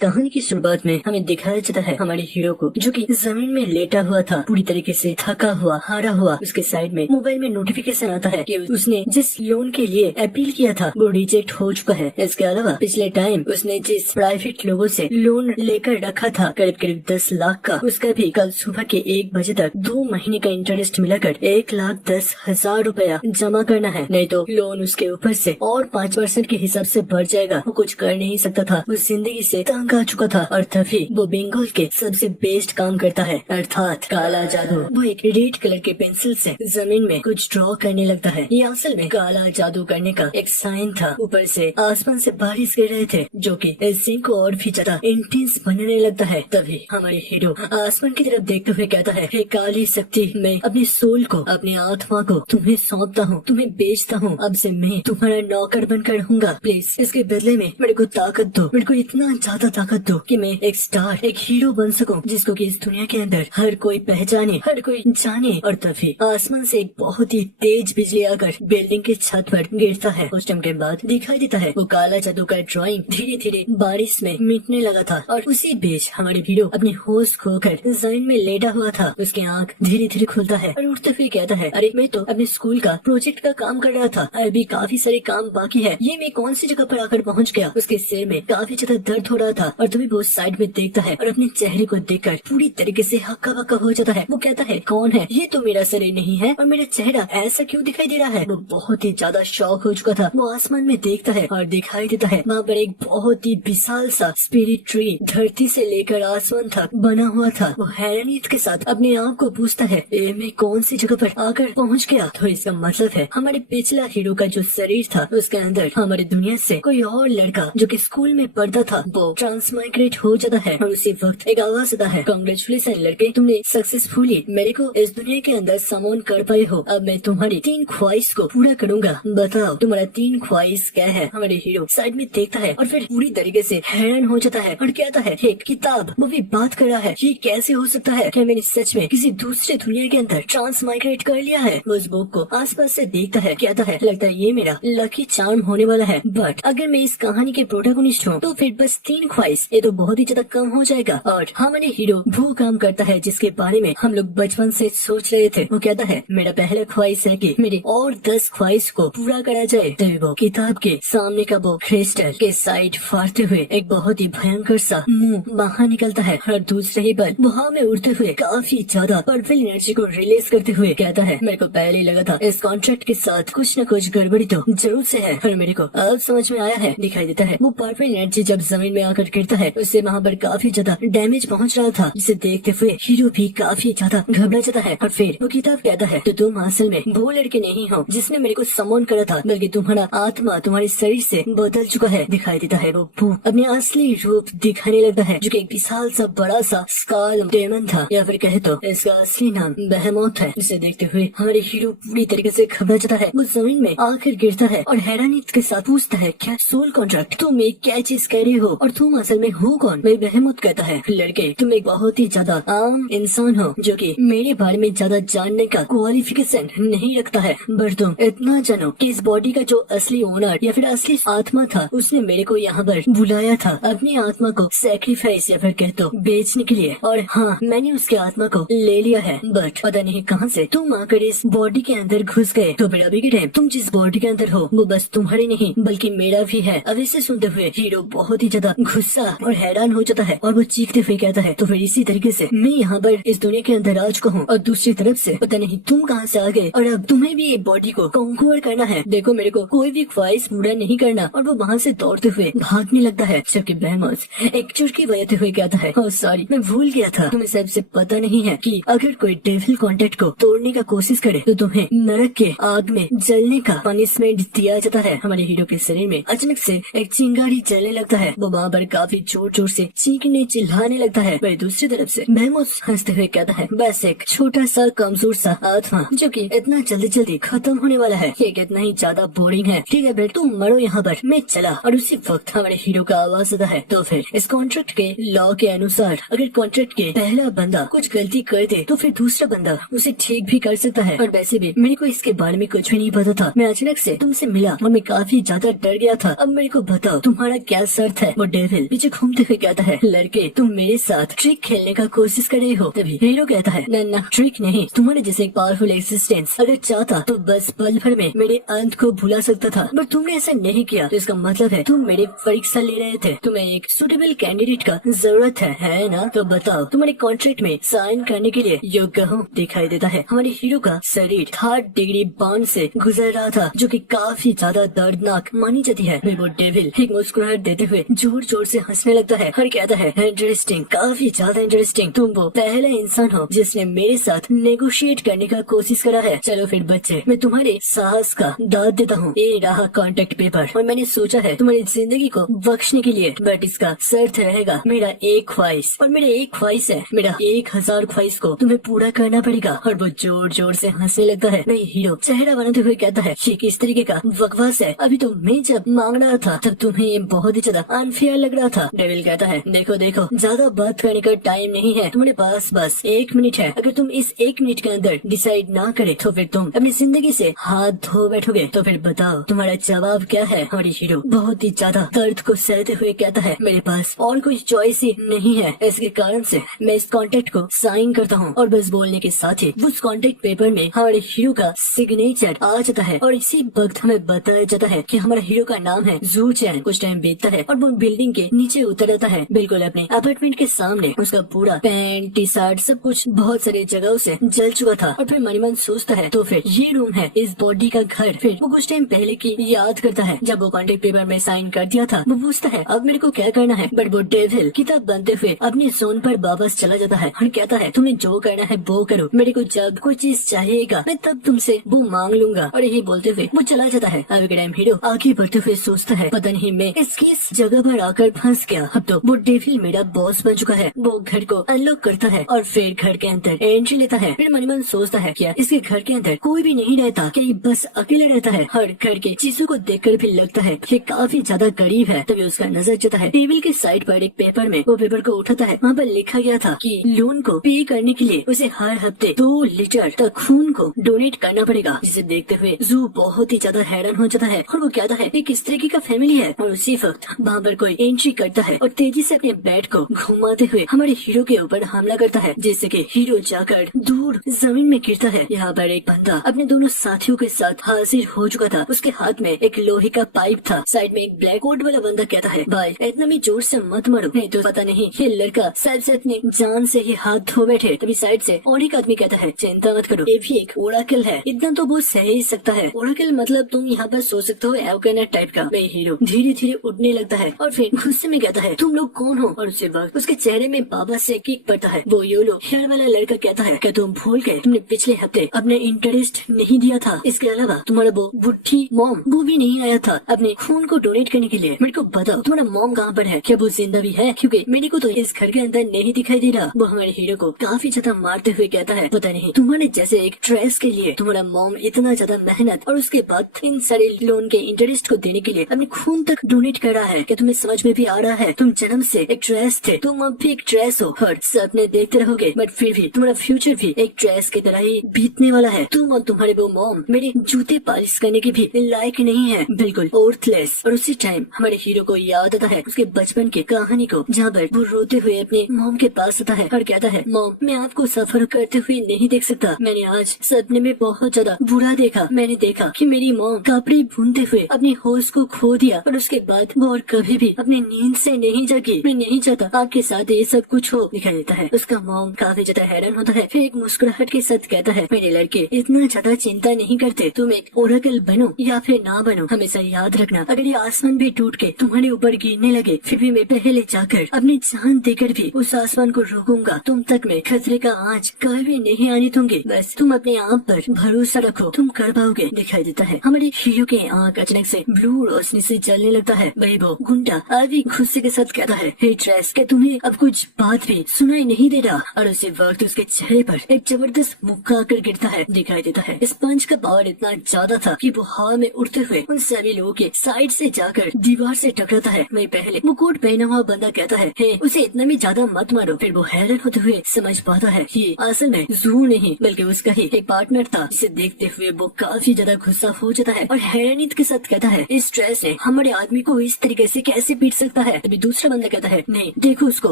कहानी की शुरुआत में हमें दिखाया जाता है हमारे हीरो को, जो कि जमीन में लेटा हुआ था, पूरी तरीके से थका हुआ, हारा हुआ। उसके साइड में मोबाइल में नोटिफिकेशन आता है कि उसने जिस लोन के लिए अपील किया था वो रिजेक्ट हो चुका है। इसके अलावा पिछले टाइम उसने जिस प्राइवेट लोगों से लोन लेकर रखा था करीब करीब 10 लाख का, उसका भी कल सुबह के 1 बजे तक 2 महीने का इंटरेस्ट मिलाकर 1,10,000 रुपया जमा करना है, नहीं तो लोन उसके ऊपर से और 5% के हिसाब से बढ़ जाएगा। वो कुछ कर नहीं सकता था, वो जिंदगी से तंग आ चुका था। और तभी वो बंगाल के सबसे बेस्ट काम करता है, अर्थात काला जादू। वो एक रेड कलर के पेंसिल से जमीन में कुछ ड्रॉ करने लगता है। ये असल में काला जादू करने का एक साइन था। ऊपर से आसमान से बारिश गिर रहे थे, जो कि इस सीन को और भी ज्यादा इंटेंस बनने लगता है। तभी हमारे हीरो आसमान की तरफ देखते हुए कहता है, हे काली शक्ति, मैं अपनी सोल को, अपनी आत्मा को तुम्हें सौंपता हूँ, तुम्हें बेचता हूँ। अब से मैं तुम्हारा नौकर बनकर रहूंगा। प्लीज इसके बदले में मेरे को ताकत दो, मेरे को इतना ज्यादा ताकत दो कि मैं एक स्टार, एक हीरो बन सकूं, जिसको कि इस दुनिया के अंदर हर कोई पहचाने, हर कोई जाने। और तभी आसमान से एक बहुत ही तेज बिजली आकर बिल्डिंग की छत पर गिरता है। कुछ टाइम के बाद दिखाई देता है वो काला जादू का ड्राइंग धीरे धीरे बारिश में मिटने लगा था। और उसी बीच हमारे हीरो अपनी होश खोकर जमीन में लेटा हुआ था। उसकी आंख धीरे धीरे खुलता है और उठते हुए कहता है, अरे मैं तो अपने स्कूल का प्रोजेक्ट का काम कर रहा था, अभी काफी सारे काम बाकी है, ये मैं कौन सी जगह पर आकर पहुंच गया। उसके सिर में काफी ज्यादा दर्द हो रहा था और तभी वो साइड में देखता है और अपने चेहरे को देखकर पूरी तरीके से हक्का बक्का हो जाता है। वो कहता है, कौन है ये? तो मेरा शरीर नहीं है और मेरा चेहरा ऐसा क्यों दिखाई दे रहा है? वो बहुत ही ज्यादा शॉक हो चुका था। वो आसमान में देखता है और दिखाई देता है वहाँ पर एक बहुत ही विशाल सा स्पिरिट ट्री धरती से लेकर आसमान तक बना हुआ था। वो हैरानियत के साथ अपने आप को पूछता है, मैं कौन सी जगह पर आकर पहुँच गया? तो इसका मतलब है हमारे पिछला हीरो का जो शरीर था उसके अंदर हमारी दुनिया से कोई और लड़का जो कि स्कूल में पढ़ता था वो ट्रांसमाइग्रेट हो जाता है। और उसी वक्त एक आवाज आता है, कांग्रेचुलेशन लड़के, तुमने सक्सेसफुली मेरे को इस दुनिया के अंदर समन कर पाए हो। अब मैं तुम्हारी 3 ख्वाहिश को पूरा करूंगा, बताओ तुम्हारा 3 ख्वाहिश क्या है? हमारे हीरो साइड में देखता है और फिर पूरी तरीके से हैरान हो जाता है और कहता है, एक किताब, वो भी बात कर रहा है, ये कैसे हो सकता है? क्या मैंने सच में किसी दूसरे दुनिया के अंदर ट्रांसमाइग्रेट कर लिया है? वो उस बुक को आसपास से देखता है, कहता है, लगता है ये मेरा लकी चार्म होने वाला है, बट अगर मैं इस कहानी के प्रोटोगनिस्ट हूँ तो फिर बस 3 ख्वाहिश, ये तो बहुत ही ज्यादा कम हो जाएगा। और हमारे हीरो वो काम करता है जिसके बारे में हम लोग बचपन से सोच रहे थे। वो कहता है, मेरा पहला ख्वाहिश है कि मेरे और 10 ख्वाहिश को पूरा करा जाए। तभी वो किताब के सामने का वो क्रिस्टल के साइड फाड़ते हुए एक बहुत ही भयंकर सा मुंह बाहर निकलता है और दूसरे ही पल वहाँ में उड़ते हुए काफी ज्यादा पर्पल एनर्जी को रिलीज करते हुए कहता है, मेरे को पहले ही लगा था इस कॉन्ट्रैक्ट के साथ कुछ न कुछ गड़बड़ी तो जरूर से है और मेरे को अब समझ में आया है। दिखाई देता है वो पर्पल एनर्जी जब जमीन में आकर गिरता है उससे वहाँ पर काफी ज्यादा डैमेज पहुँच रहा था, जिसे देखते हुए हीरो भी काफी ज्यादा घबरा जाता है। और फिर वो किताब कहता है, तो तुम असल में वो लड़के नहीं हो जिसने मेरे को समन करा था, बल्कि तुम्हारा आत्मा तुम्हारे शरीर से बदल चुका है। दिखाई देता है वो भूत अपने असली रूप दिखाने लगता है, जो कि एक विशाल सा बड़ा सा स्काल डेमन था, या फिर कहे तो इसका असली नाम बेहेमोथ है। जिसे देखते हुए हमारे हीरो पूरी तरीके से घबरा जाता है। वो जमीन में आकर गिरता है और हैरानी के साथ पूछता है, क्या सोल कॉन्ट्रैक्ट? तुम एक क्या चीज कह रहे हो और तुम असल में हो कौन? मैं बेहेमोथ कहता है, लड़के तुम एक बहुत ही ज्यादा आम इंसान हो जो कि मेरे बारे में ज्यादा जानने का क्वालिफिकेशन नहीं रखता है, बट तुम इतना जानो कि इस बॉडी का जो असली ओनर या फिर असली आत्मा था उसने मेरे को यहाँ पर बुलाया था अपनी आत्मा को सैक्रिफाइस या फिर कह तो बेचने के लिए। और हाँ, मैंने उसके आत्मा को ले लिया है, बट पता नहीं कहाँ से तुम आकर इस बॉडी के अंदर घुस गए। तो फिर अभी के टाइम तुम जिस बॉडी के अंदर हो वो बस तुम्हारे नहीं बल्कि मेरा भी है। अब इसे सुनते हुए हीरो बहुत ही ज्यादा गुस्सा और हैरान हो जाता है और वो चीखते हुए कहता है, तो फिर इसी तरीके से मैं यहाँ पर इस दुनिया के अंदर आ चुका हूँ और दूसरी तरफ से पता नहीं तुम कहाँ से आ गए और अब तुम्हें भी ये बॉडी को कॉन्क्वर करना है। देखो मेरे को कोई भी ख्वाहिश पूरा नहीं करना। और वो वहाँ से दौड़ते हुए भागने लगता है, जबकि बेहेमोथ एक चुटकी बजाते हुए कहता है, ओह सॉरी, मैं भूल गया था, तुम्हें सबसे पता नहीं है कि अगर कोई डेविल कॉन्टेक्ट को तोड़ने का कोशिश करे तो तुम्हें नरक के आग में जलने का पनिशमेंट दिया जाता है। हमारे हीरो के शरीर में अचानक से एक चिंगारी जलने लगता है। वो वहाँ पर काफी जोर जोर से चीखने चिल्लाने लगता है। वही दूसरी तरफ से बेहेमोथ हंसते हुए कहता है, बस एक छोटा सा कमजोर सा आत्मा जो कि इतना जल्दी जल्दी खत्म होने वाला है, ये कितना ही ज्यादा बोरिंग है। ठीक है बेट, तुम मरो यहाँ पर, मैं चला। और उसी वक्त हमारे हीरो का आवाज आता है, तो फिर इस कॉन्ट्रैक्ट के लॉ के अनुसार अगर कॉन्ट्रैक्ट के पहला बंदा कुछ गलती कर दे तो फिर दूसरा बंदा उसे ठीक भी कर सकता है। और वैसे भी मेरे को इसके बारे में कुछ भी नहीं पता था, मैं अचानक से तुमसे मिला और मैं काफी ज्यादा डर गया था। अब मेरे को बताओ तुम्हारा क्या शर्त है? वो डेविल पीछे घूमते हुए कहता है, लड़के तुम मेरे साथ ट्रिक खेलने का कोशिश कर रहे हो। तभी हीरो कहता है, ना ट्रिक नहीं, तुम्हारे जैसे एक पावरफुल एक्सिस्टेंस अगर चाहता तो बस पल भर में मेरे अंत को भुला सकता था, बट तुमने ऐसा नहीं किया, तो इसका मतलब है तुम मेरे परीक्षा ले रहे थे। तुम्हें एक सुटेबल कैंडिडेट का जरूरत है ना? तो बताओ, तुम्हारे कॉन्ट्रैक्ट में साइन करने के लिए योग्य हूँ। दिखाई देता है हमारे हीरो का शरीर 3rd डिग्री बॉन्ड से गुजर रहा था, जो कि काफी ज्यादा दर्दनाक मानी जाती है। वो डेविल एक मुस्कुराहट देते हुए जोर जोर से हंसने लगता है और कहता है, इंटरेस्टिंग, काफी ज्यादा इंटरेस्टिंग। तुम वो पहला इंसान हो जिसने मेरे साथ नेगोशिएट करने का कोशिश करा है। चलो फिर बच्चे, मैं तुम्हारे साहस का दाद देता हूँ। ये रहा कॉन्ट्रैक्ट पेपर, और मैंने सोचा है तुम्हारी जिंदगी को बख्शने के लिए, बट इसका शर्त रहेगा मेरा एक ख्वाहिश, और मेरा एक ख्वाहिश है, मेरा 1000 ख्वाहिश को तुम्हें पूरा करना पड़ेगा। और वो जोर जोर से हंसने लगता है। नहीं, हीरो चेहरा बनाते हुए कहता है, ये किस तरीके का बकवास है? अभी तो मैं जब मांग रहा था तब तुम्हें ये बहुत ही ज्यादा अनफेयर लग रहा था। डेविल कहता है, देखो देखो, ज्यादा बात करने का टाइम नहीं है तुम्हारे पास, बस 1 मिनट है। अगर तुम इस 1 मिनट के अंदर डिसाइड ना करे तो फिर तुम अपनी जिंदगी से हाथ धो बैठोगे। तो फिर बताओ तुम्हारा जवाब क्या है? हमारी हीरो बहुत ही ज्यादा दर्द को सहते हुए कहता है, मेरे पास और कोई चॉइस ही नहीं है, इसके कारण से मैं इस कॉन्ट्रैक्ट को साइन करता हूँ। और बस बोलने के साथ ही उस कॉन्ट्रैक्ट पेपर में हमारे हीरो का सिग्नेचर आ जाता है, और इसी वक्त हमें बताया जाता है कि हमारा हीरो का नाम है जू चैन। कुछ टाइम बीतता है और वो बिल्डिंग के नीचे उतर आता है, बिल्कुल अपने अपार्टमेंट के सामने। उसका पूरा पैंट, टी शर्ट, सब कुछ बहुत सारे जगहों से जल चुका था। और फिर मन ही मन सोचता है, तो फिर ये रूम है इस बॉडी का घर। फिर वो कुछ टाइम पहले की याद करता है जब वो कॉन्ट्रैक्ट पेपर में साइन कर दिया था। वो पूछता है अब मेरे को क्या करना है, बट वो डेविल किताब बनते हुए अपने जोन पर वापस चला जाता है और कहता है, तुम्हें जो करना है वो करो, मेरे को जब कोई चीज चाहिएगा मैं तब तुमसे वो मांग लूंगा। और यही बोलते हुए वो चला जाता है। अभी के टाइम हीरो आगे बढ़ते हुए सोचता है, पता नहीं मैं इस जगह पर आकर फंस गया। अब तो वो डेविल मेरा बॉस बन चुका है। वो घर को अनलॉक करता है और फिर घर के अंदर एंट्री लेता है। फिर मन मन सोचता है, क्या इसके घर के अंदर कोई भी नहीं रहता, क्या ये बस अकेले रहता है? हर घर के चीजों को देखकर भी लगता है कि काफी ज्यादा गरीब है। तभी उसका नजर जाता है टेबल के साइड पर एक पेपर में। वो पेपर को उठाता है, वहाँ पर लिखा गया था कि लोन को पे करने के लिए उसे हर हफ्ते 2 लीटर तक खून को डोनेट करना पड़ेगा। जिसे देखते हुए जू बहुत ही ज्यादा हैरान हो जाता है और वो कहता है ये किस तरीके का फैमिली है। और उसी वक्त वहाँ पर कोई एंट्री करता है और तेजी से अपने बैट को घुमाते हुए हमारे हीरो के ऊपर हमला करता है, जिससे कि हीरो जाकर दूर जमीन में गिरता है। यहाँ पर एक बंदा अपने दोनों साथियों के साथ हाजिर हो चुका था। उसके हाथ में एक लोहे का पाइप था। साइड में एक ब्लैक कोट वाला बंदा कहता है, भाई इतना भी जोर से मत मारो, नहीं तो पता नहीं ये लड़का शायद से अपनी जान से ही हाथ धो बैठे। तभी साइड से और एक आदमी कहता है, चिंता मत करो, ये भी एक ओराकल है, इतना तो वो सह ही सकता है। ओराकल मतलब तुम यहाँ पर सोच सकते हो एवकनर टाइप का। वही हीरो धीरे धीरे उठने लगता है और फिर गुस्से में कहता है, तुम लोग कौन हो? और उसी वक्त उसके चेहरे में बाबा से किक पड़ता है। वो योलो हेयर वाला लड़का कहता है, क्या तुम भूल गए तुमने पिछले हफ्ते अपने इंटरेस्ट नहीं दिया था? इसके अलावा तुम्हारा वो बुढ़ी मॉम वो भी नहीं आया था अपने खून को डोनेट करने के लिए। मेरे को बताओ तुम्हारा मॉम कहाँ पर है? क्या वो जिंदा भी है? क्योंकि मेरे को तो इस घर के अंदर नहीं दिखाई दे रहा। वो हमारे हीरो को काफी ज्यादा मारते हुए कहता है, पता नहीं तुम्हारे जैसे एक ड्रेस के लिए तुम्हारा मॉम इतना ज्यादा मेहनत और उसके बाद इन सारे लोन के इंटरेस्ट को देने के लिए अपने खून तक डोनेट कर रहा है। क्या तुम्हें समझ में भी आ रहा है? तुम जन्म से एक ड्रेस थे, तुम अब भी एक ड्रेस हो। हर सपने देखते रहोगे, बट फिर भी तुम्हारा फ्यूचर भी एक ड्रेस की तरह ही बीतने वाला है। तुम और तुम्हारे वो मॉम मेरे जूते पॉलिश करने की भी लायक नहीं है, बिल्कुल वर्थलेस। और उसी टाइम हमारे हीरो को याद आता है उसके बचपन की कहानी को, जहाँ पर वो रोते हुए अपने मॉम के पास आता है और कहता है, मॉम मैं आपको सफर करते हुए नहीं देख सकता। मैंने आज सपने में बहुत ज्यादा बुरा देखा। मैंने देखा कि मेरी मॉम कपड़े भूनते हुए अपनी होश को खो दिया और उसके बाद वो और कभी भी अपनी नींद से नहीं जगी। मैं नहीं चाहता आपके साथ ये सब कुछ हो। दिखाई देता है उसका मॉम काफी ज्यादा हैरान होता है। फिर एक मुस्कुराहट के साथ कहता है, मेरे लड़के इतना ज्यादा चिंता नहीं करते, तुम एक ओरेकल बनो या फिर ना बनो, हमेशा याद रखना अगर ये आसमान भी टूट के तुम्हारे ऊपर गिरने लगे, फिर भी मैं पहले जाकर अपनी जान देकर भी उस आसमान को रोकूंगा। तुम तक में खतरे का आंच कभी नहीं आने दूंगी। बस तुम अपने आप पर भरोसा रखो, तुम कर पाओगे। दिखाई देता है हमारे हीरो के आंख अचानक से ब्लू रोशनी से जलने लगता है। वही वो गुंडा अभी गुस्से के साथ कहता है, हे ट्रेस क्या तुम्हें अब कुछ बात भी सुनाई नहीं दे रहा? और उसी वक्त उसके चेहरे पर एक जबरदस्त मुक्का आकर गिरता है। दिखाई देता है स्पंज का पावर इतना ज्यादा था कि वो हवा में उड़ते हुए उन सभी लोगों के साइड से जाकर दीवार से टकराता है। वही पहले मुकुट पहना हुआ बंदा कहता है, हे उसे इतना भी ज्यादा मत मारो। फिर वो हैरान होते हुए समझ पाता है ये असल में जू नहीं बल्कि उसका ही एक पार्टनर था, जिसे देखते हुए वो काफी ज्यादा गुस्सा हो जाता है और हैरानियत के साथ कहता है, इस स्ट्रेस ने हमारे आदमी को इस तरीके से कैसे पीट सकता सकता है। तभी दूसरा बंदा कहता है नहीं देखो उसको,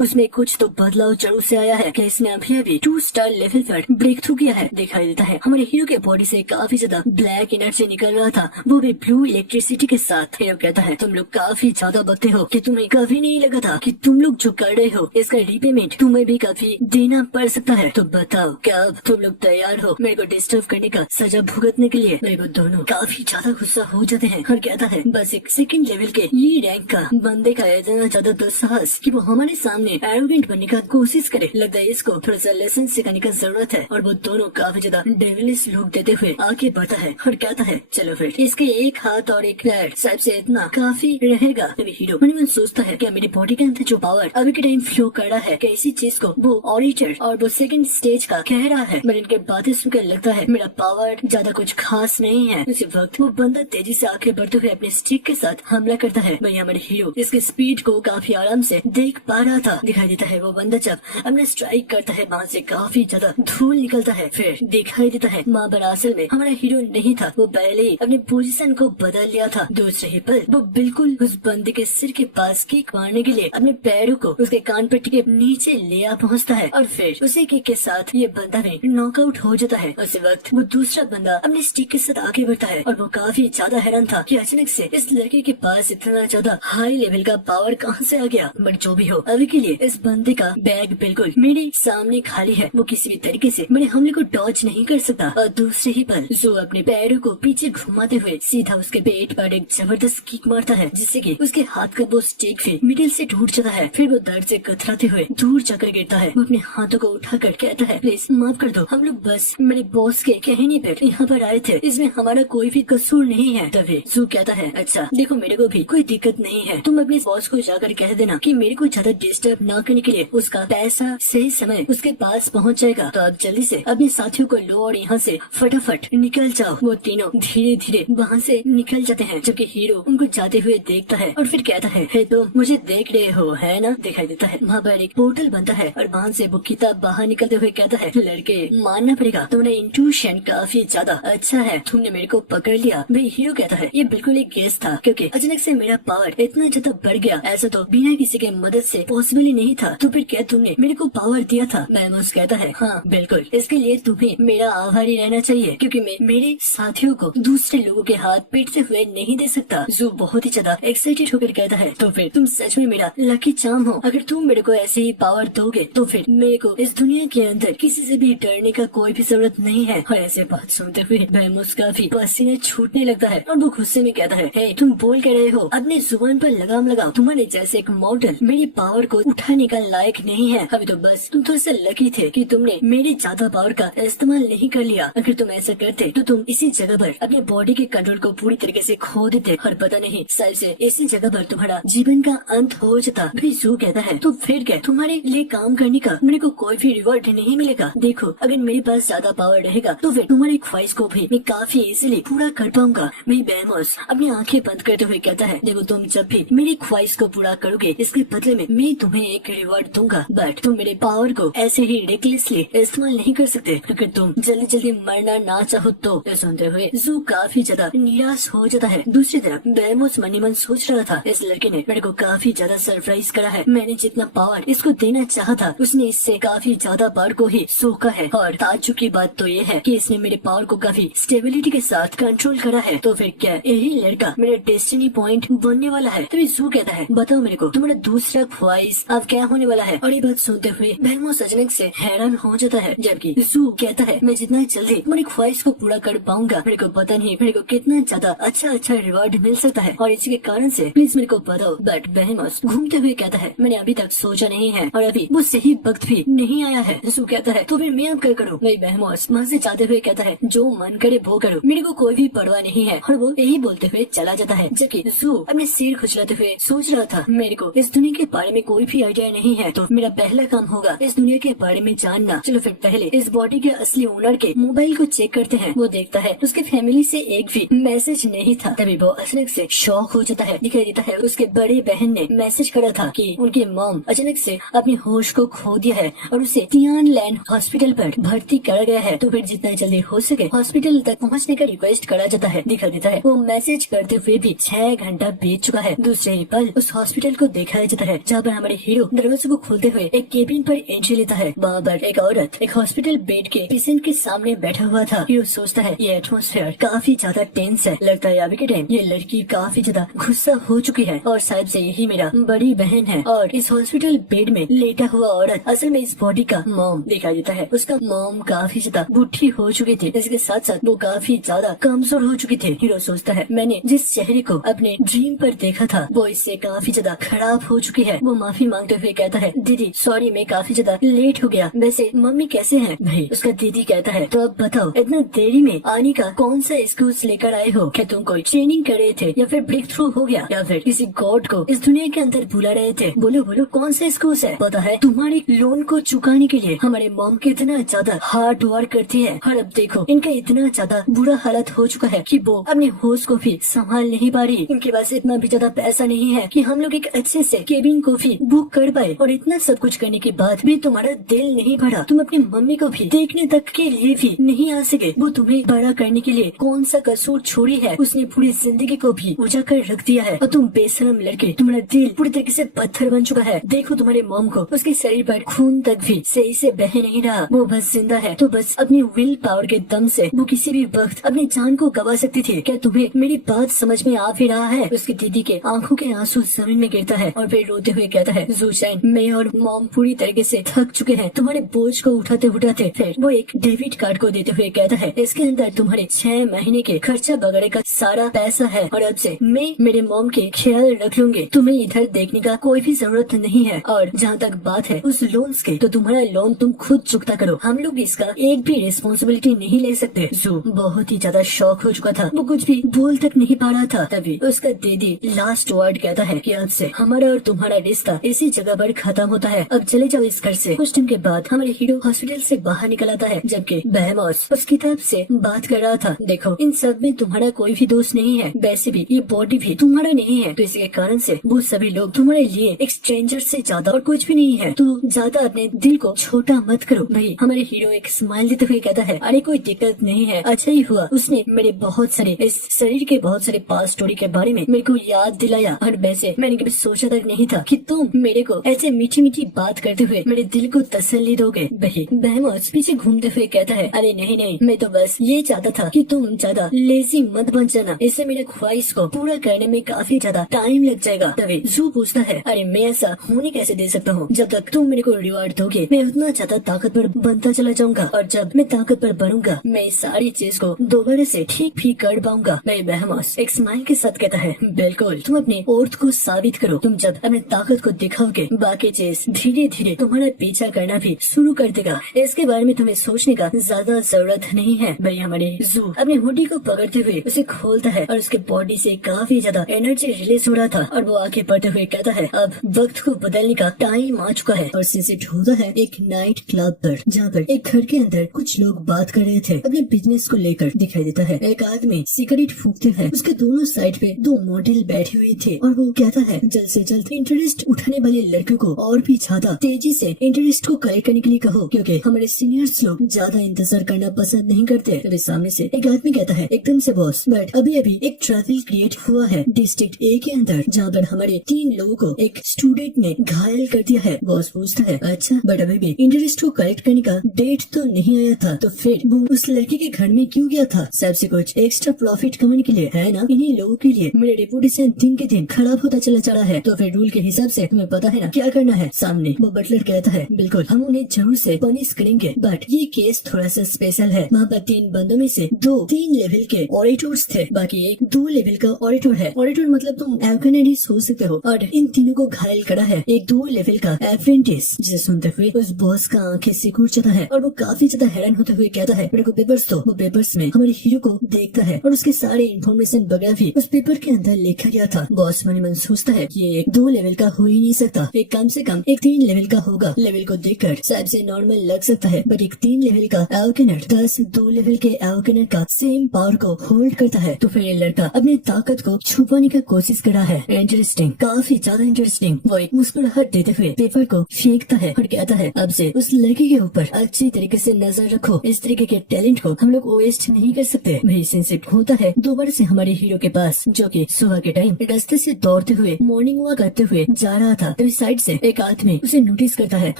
उसमें कुछ तो बदलाव जरूर से आया है, क्या इसने अभी 2 स्टार लेवल पर ब्रेक थ्रू किया है। दिखाई देता है हमारे हीरो के बॉडी से काफी ज्यादा ब्लैक एनर्जी निकल रहा था, वो भी ब्लू इलेक्ट्रिसिटी के साथ। हीरो कहता है तुम लोग काफी ज्यादा बकते हो कि तुम्हें कभी नहीं लगा था कि तुम लोग जो कर रहे हो इसका रिपेमेंट तुम्हें भी काफी देना पड़ सकता है। तो बताओ क्या अब तुम लोग तैयार हो मेरे को डिस्टर्ब करने का सजा भुगतने के लिए। मेरे को दोनों काफी ज्यादा गुस्सा हो जाते हैं और कहता है बस एक सेकंड लेवल के ये रैंक का बंदे का इतना ज्यादा दुस्साहस कि वो हमारे सामने एरोगेंट बनने का कोशिश करे। लगता है इसको थोड़ा सा लेसन सिखाने का जरूरत है। और वो दोनों काफी ज्यादा डेविलिश लुक देते हुए आगे बढ़ता है और कहता है चलो फिर इसके एक हाथ और एक पैर शायद से इतना काफी रहेगा। तभी हीरो मन में सोचता है क्या मेरी बॉडी के अंदर जो पावर अभी के टाइम फ्लो कर रहा है क्या इसी चीज को वो ऑडिटर और वो सेकंड स्टेज का कह रहा है। पर इनके बातें सुनकर लगता है मेरा पावर ज्यादा कुछ खास नहीं है। उसी वक्त वो बंदा तेजी से आगे बढ़ते हुए अपने स्टिक के साथ हमला करता है। वही हमारे हीरो इसके स्पीड को काफी आराम से देख पा रहा था। दिखाई देता है वो बंदा जब अपने स्ट्राइक करता है वहाँ से काफी ज्यादा धूल निकलता है। फिर दिखाई देता है महाबर असल में हमारा हीरो नहीं था, वो पहले ही अपने पोजीशन को बदल लिया था। दूसरे ही पल वो बिल्कुल उस बंदे के सिर के पास किक मारने के लिए अपने पैरों को उसके कान पट्टी के नीचे ले आ पहुँचता है और फिर उसी किक के साथ ये बंदा भी नॉकआउट हो जाता है। उसी वक्त वो दूसरा बंदा अपने स्टिक के साथ आगे बढ़ता है और वो काफी ज्यादा हैरान था कि अचानक से इस लड़के के पास इतना ज्यादा हाई लेवल का पावर कहाँ से आ गया। बट जो भी हो अभी के लिए इस बंदे का बैग बिल्कुल मेरे सामने खाली है, वो किसी भी तरीके से मेरे हमले को डॉज नहीं कर सकता। और दूसरे ही पल जो अपने पैरों को पीछे घुमाते हुए सीधा उसके पेट पर एक जबरदस्त किक मारता है जिससे कि उसके हाथ का वो स्टिक फिर मिडिल से टूट जाता है। फिर वो दर्द से कतराते हुए दूर जाकर गिरता है। वो अपने हाथों को उठाकर कहता है प्लीज माफ कर दो, हम लोग बस मेरे बॉस के कहने पर यहाँ पर आए थे, इसमें हमारा कोई भी कसूर नहीं है। तभी जू कहता है अच्छा देखो मेरे को भी कोई दिक्कत नहीं है, तुम अपने बॉस को जाकर कह देना कि मेरे को ज्यादा डिस्टर्ब न करने के लिए उसका पैसा सही समय उसके पास पहुंच जाएगा। तो अब जल्दी से अपने साथियों को लो और यहाँ से फटाफट निकल जाओ। वो तीनों धीरे धीरे वहाँ से निकल जाते हैं जबकि हीरो उनको जाते हुए देखता है और फिर कहता है हे तो मुझे देख रहे हो है ना। दिखाई देता है वहाँ पर एक पोर्टल बनता है और वहाँ से वो किताब बाहर निकलते हुए कहता है लड़के मानना पड़ेगा तुम्हारा इंट्यूशन काफी ज्यादा अच्छा है, तुमने मेरे को पकड़ लिया। भाई हीरो कहता है ये बिल्कुल एक गेस था क्योंकि अचानक से मेरा पावर इतना ज्यादा बढ़ गया, ऐसा तो बिना किसी के मदद से पॉसिबल ही नहीं था। तो फिर क्या तुमने मेरे को पावर दिया था। मैमोस कहता है हाँ बिल्कुल, इसके लिए तुम्हें मेरा आभारी रहना चाहिए क्योंकि मैं मेरे साथियों को दूसरे लोगों के हाथ पीटते हुए नहीं दे सकता। जू बहुत ही ज्यादा एक्साइटेड होकर कहता है तो फिर तुम सच में मेरा लकी चार्म हो, अगर तुम मेरे को ऐसे ही पावर दोगे तो फिर मेरे को इस दुनिया के अंदर किसी से भी डरने का कोई भी जरूरत नहीं है। और ऐसे बात सुनते हुए मैमोस काफी पसीने छूटने लगता है और वो गुस्से में कहता है हे तुम बोल के रहे हो, अपने जुबान पर लगाम लगाओ, तुम्हारे जैसे एक मॉडल मेरी पावर को उठाने का लायक नहीं है। अभी तो बस तुम थोड़े से लकी थे कि तुमने मेरे ज्यादा पावर का इस्तेमाल नहीं कर लिया, अगर तुम ऐसा करते तो तुम इसी जगह पर अपने बॉडी के कंट्रोल को पूरी तरीके से खो देते और पता नहीं शायद से इसी जगह पर तुम्हारा जीवन का अंत हो जाता। भी जू कहता है तो फिर क्या तुम्हारे लिए काम करने का मेरे को कोई भी रिवॉर्ड नहीं मिलेगा। देखो अगर मेरे पास ज्यादा पावर रहेगा तो फिर तुम्हारी ख्वाहिश को भी मैं काफी इजीली पूरा कर पाऊंगा। मेरी बैमोस अपनी आंखें बंद करते हुए कहता है देखो तुम जब भी मेरी ख्वाहिश को पूरा करोगे इसके बदले में मैं तुम्हें एक रिवॉर्ड दूंगा, बट तुम मेरे पावर को ऐसे ही रिकलेसली इस्तेमाल नहीं कर सकते अगर तुम जल्दी जल्दी मरना ना चाहो तो। सुनते हुए जू काफी ज्यादा निराश हो जाता है। दूसरी तरफ बैमोस मनी मन सोच रहा था इस लड़के ने मेरे को काफी ज्यादा सरप्राइज करा है, मैंने जितना पावर इसको देना चाहा था उसने इससे काफी ज्यादा पावर को ही सोखा है। और ताज्जुब की बात तो ये है कि इसने मेरे पावर को काफी स्टेबिलिटी के साथ कंट्रोल करा है। तो फिर क्या यही लड़का मेरा डेस्टिनी पॉइंट बनने वाला है। तभी जू कहता है बताओ मेरे को तुम्हारा दूसरा ख्वाहिश अब क्या होने वाला है। और ये बात सुनते हुए बैमोस अचानक से हैरान हो जाता है जबकि जू कहता है मैं जितना जल्दी तुम्हारी ख्वाहिश को पूरा कर पाऊंगा मेरे को पता नहीं मेरे को कितना ज्यादा अच्छा रिवॉर्ड मिल सकता है और इसी के कारण से प्लीज मेरे को बताओ। बट बैमोस घूमते हुए कहता है मैंने अभी तक सोचा नहीं है और अभी वो सही वक्त भी नहीं आया है। जू कहता है तो फिर मैं अब क्या करूँ। मेरी बैमोस वहाँ से जाते हुए कहता है जो मन करे वो करो, मेरे को कोई भी परवाह नहीं है। और वो यही बोलते हुए चला जाता है जबकि जू अपने सिर खुजलाते हुए सोच रहा था मेरे को इस दुनिया के बारे में कोई भी आइडिया नहीं है तो मेरा पहला काम होगा इस दुनिया के बारे में जानना। चलो फिर पहले इस बॉडी के असली ओनर के मोबाइल को चेक करते हैं। वो देखता है उसके फैमिली से एक भी मैसेज नहीं था। तभी वो अचानक से शॉक हो जाता है। दिखाई देता है उसके बड़ी बहन ने मैसेज करा था कि उनकी मॉम अचानक से अपने होश को खो दिया है और उसे तियान लैंड हॉस्पिटल पर भर्ती करा गया है। तो फिर जितना जल्दी हो सके हॉस्पिटल तक पहुँचने का रिक्वेस्ट करा जाता है। दिखा देता है वो मैसेज करते हुए भी 6 घंटा बीत चुका है। दूसरे ही पल पल उस हॉस्पिटल को दिखाया जाता है जहाँ पर हमारे हीरो दरवाजे को खोलते हुए एक केबिन पर एंट्री लेता है। वहाँ पर एक औरत एक हॉस्पिटल बेड के पेशेंट के सामने बैठा हुआ था। हीरो सोचता है ये एटमॉस्फेयर काफी ज्यादा टेंस है, लगता है अभी के टाइम ये लड़की काफी ज्यादा गुस्सा हो चुकी है और शायद से यही मेरा बड़ी बहन है। और इस हॉस्पिटल बेड में लेटा हुआ औरत असल में इस बॉडी का मॉम दिखाई देता है। उसका मॉम काफी ज्यादा बुढ़ी हो चुकी थी, इसके साथ साथ वो काफी ज्यादा कमजोर हो चुकी थी। हीरो सोचता है मैंने जिस चेहरे को अपने ड्रीम पर देखा था वो इससे काफी ज्यादा खराब हो चुकी है। वो माफी मांगते हुए कहता है दीदी सॉरी मैं काफी ज्यादा लेट हो गया, वैसे मम्मी कैसे हैं? भाई उसका दीदी कहता है तो अब बताओ इतना देरी में आने का कौन सा एक्सक्यूज लेकर आए हो? क्या तुम कोई ट्रेनिंग कर रहे थे या फिर ब्रेक थ्रू हो गया या फिर किसी गॉड को इस दुनिया के अंदर बुला रहे थे? बोलो बोलो कौन सा एक्सक्यूज है? पता है तुम्हारे लोन को चुकाने के लिए हमारे मॉम कितना ज्यादा हार्ड वर्क करती है और अब देखो इनका इतना ज्यादा बुरा हालत हो चुका है कि वो अपने होश को भी संभाल नहीं पा रही। इनके पास इतना भी ज्यादा पैसा नहीं है कि हम लोग एक अच्छे से केबिन को भी बुक कर पाए और इतना सब कुछ करने के बाद भी तुम्हारा दिल नहीं भरा। तुम अपनी मम्मी को भी देखने तक के लिए भी नहीं आ सके। वो तुम्हें बड़ा करने के लिए कौन सा कसूर छोड़ी है? उसने पूरी जिंदगी को भी उजागर रख दिया है और तुम बेशरम लड़के, तुम्हारा दिल पूरी तरीके से पत्थर बन चुका है। देखो तुम्हारे मॉम को, उसके शरीर पर खून तक भी सही से बह नहीं रहा। वो बस जिंदा है तो बस अपनी विल पावर के दम से वो किसी भी वक्त अपनी जान को गवा सकती थी। क्या तुम्हें मेरी बात समझ में आ भी रहा है? उसकी दीदी के आंखों के आंसू जमीन में गिरता है और फिर रोते हुए कहता है ज़ुशाइन मैं और मॉम पूरी तरीके से थक चुके हैं तुम्हारे बोझ को उठाते उठाते। फिर वो एक डेबिट कार्ड को देते हुए कहता है इसके अंदर तुम्हारे 6 महीने के खर्चा वगैरह का सारा पैसा है और अब से मैं मेरे मॉम के ख्याल रख लूंगी। तुम्हें इधर देखने का कोई भी जरूरत नहीं है और जहाँ तक बात है उस लोन्स के तो तुम्हारा लोन तुम खुद चुकता करो, हम लोग इसका एक भी रिस्पॉन्सिबिलिटी नहीं ले सकते। जू बहुत ही ज्यादा शॉक हो चुका था, वो कुछ भी बोल तक नहीं पा रहा था। तभी उसका दीदी लास्ट वर्ड कहता है कि अब से हमारा और तुम्हारा रिश्ता इसी जगह पर खत्म होता है, अब चले जाओ इस घर से। कुछ दिन के बाद हमारे हीरो हॉस्पिटल से बाहर निकल आता है जबकि बेहेमोस उस किताब से बात कर रहा था। देखो इन सब में तुम्हारा कोई भी दोस्त नहीं है, वैसे भी ये बॉडी भी तुम्हारा नहीं है तो इसके कारण से वो सभी लोग तुम्हारे लिए एक स्ट्रेंजर से ज्यादा और कुछ भी नहीं है। तो ज्यादा अपने दिल को छोटा मत करो। भाई हमारे हीरो एक स्माइल देते हुए कहता है अरे कोई दिक्कत नहीं है, अच्छा ही हुआ उसने मेरे बहुत सारे इस शरीर के बहुत सारे पास स्टोरी के बारे में मेरे को याद दिलाया और वैसे मैंने कभी सोचा तक नहीं था कि तुम मेरे को ऐसे मीठी मीठी बात करते हुए मेरे दिल को तसल्ली दोगे। भाई बेहेमोस पीछे घूमते हुए कहता है अरे नहीं नहीं मैं तो बस ये चाहता था कि तुम ज्यादा लेजी मत बन जाना, इससे मेरे ख्वाहिश को पूरा करने में काफी ज्यादा टाइम लग जाएगा। तभी जू पूछता है अरे मैं ऐसा होने कैसे दे सकता हूँ? जब तक तुम मेरे को रिवार्ड दोगे मैं उतना ज्यादा ताकतवर बनता चला जाऊंगा और जब मैं ताकतवर बनूंगा मैं इस सारी चीज को दोबारा से ठीक भी कर पाऊंगा। मैं बेहेमोस एक स्माइल के साथ कहता है बिल्कुल तुम अपने ओर्थ को साबित करो, तुम जब अपने ताकत को दिखाओगे बाकी चीज धीरे धीरे तुम्हारा पीछा करना भी शुरू कर देगा। इसके बारे में तुम्हें सोचने का ज्यादा जरूरत नहीं है। भाई हमारे जू अपने हुडी को पकड़ते हुए उसे खोलता है और उसके बॉडी से काफी ज्यादा एनर्जी रिलीज हो रहा था और वो आगे बढ़ते हुए कहता है अब वक्त को बदलने का टाइम आ चुका है और सिट होता है एक नाइट क्लब पर जहाँ पर एक घर के अंदर कुछ लोग बात कर रहे थे अपने बिजनेस को लेकर। दिखाई देता है एक आदमी सिगरेट फूकते हैं, उसके दोनों साइड पे 2 मॉडल बैठे हुए थे और वो कहता है जल्द से जल्द इंटरेस्ट उठाने वाले लड़के को और भी ज्यादा तेजी से इंटरेस्ट को कलेक्ट करने के लिए कहो क्योंकि हमारे सीनियर्स लोग ज्यादा इंतजार करना पसंद नहीं करते। तभी सामने से एक आदमी कहता है एकदम से बॉस बट अभी अभी एक ट्रैवल क्रिएट हुआ है डिस्ट्रिक्ट ए के अंदर जहाँ पर हमारे 3 लोगों को एक स्टूडेंट ने घायल कर दिया है। बॉस पूछता है अच्छा बट अभी भी इंटरेस्ट को कलेक्ट करने का डेट तो नहीं आया था तो फिर वो उस लड़के के घर में क्यों गया था? सबसे कुछ एक्स्ट्रा प्रॉफिट कमाने के लिए है ना? इन्हीं लोगों के लिए मेरे रेपुटेशन दिन के दिन खराब होता चला जा रहा है तो फिर रूल के हिसाब से तुम्हें पता है ना क्या करना है। सामने वो बटलर कहता है बिल्कुल हम उन्हें जरूर से पनिश करेंगे बट ये केस थोड़ा सा स्पेशल है। वहाँ पर 3 बंदों में से 2 3 लेवल के ऑडिटर्स थे, बाकी एक 2 लेवल का ऑडिटर है। ऑडिटर मतलब तुम एल्केनाइज हो सकते हो और इन तीनों को घायल करा है एक 2 लेवल का अप्रेंटिस। जिसे सुनते हुए उस बॉस का आंखें सिकुड़ जाता है और वो काफी ज्यादा हैरान होते हुए कहता है मेरे को पेपर्स दो। वो पेपर्स में हमारे हीरो को देखता है और उसके सारे इन्फॉर्मेशन वगैरह भी उस पेपर के अंदर लिखा गया था। बॉस मन मन सोचता है कि ये एक 2 लेवल का हो ही नहीं सकता, एक कम से कम एक 3 लेवल का होगा। लेवल को देखकर शायद से नॉर्मल लग सकता है बट एक 3 लेवल का एल्केनेट 10 2 लेवल के एल्केनेट का सेम पावर को होल्ड करता है तो फिर ये लड़का अपनी ताकत को छुपाने की कोशिश कर रहा है। इंटरेस्टिंग, काफी ज्यादा इंटरेस्टिंग। वो एक मुस्कुराहट देते हुए पेपर को फेंकता है और कहता है अब से उस लड़के के ऊपर अच्छी तरीके से नजर रखो, इस तरीके के टैलेंट को हम लोग वेस्ट नहीं कर सकते। वही सिंसिप होता है दोबारा से हमारे हीरो के पास जो कि सुबह के टाइम रास्ते से दौड़ते हुए मॉर्निंग वॉक करते हुए जा रहा था, तभी साइड से एक आदमी उसे नोटिस करता है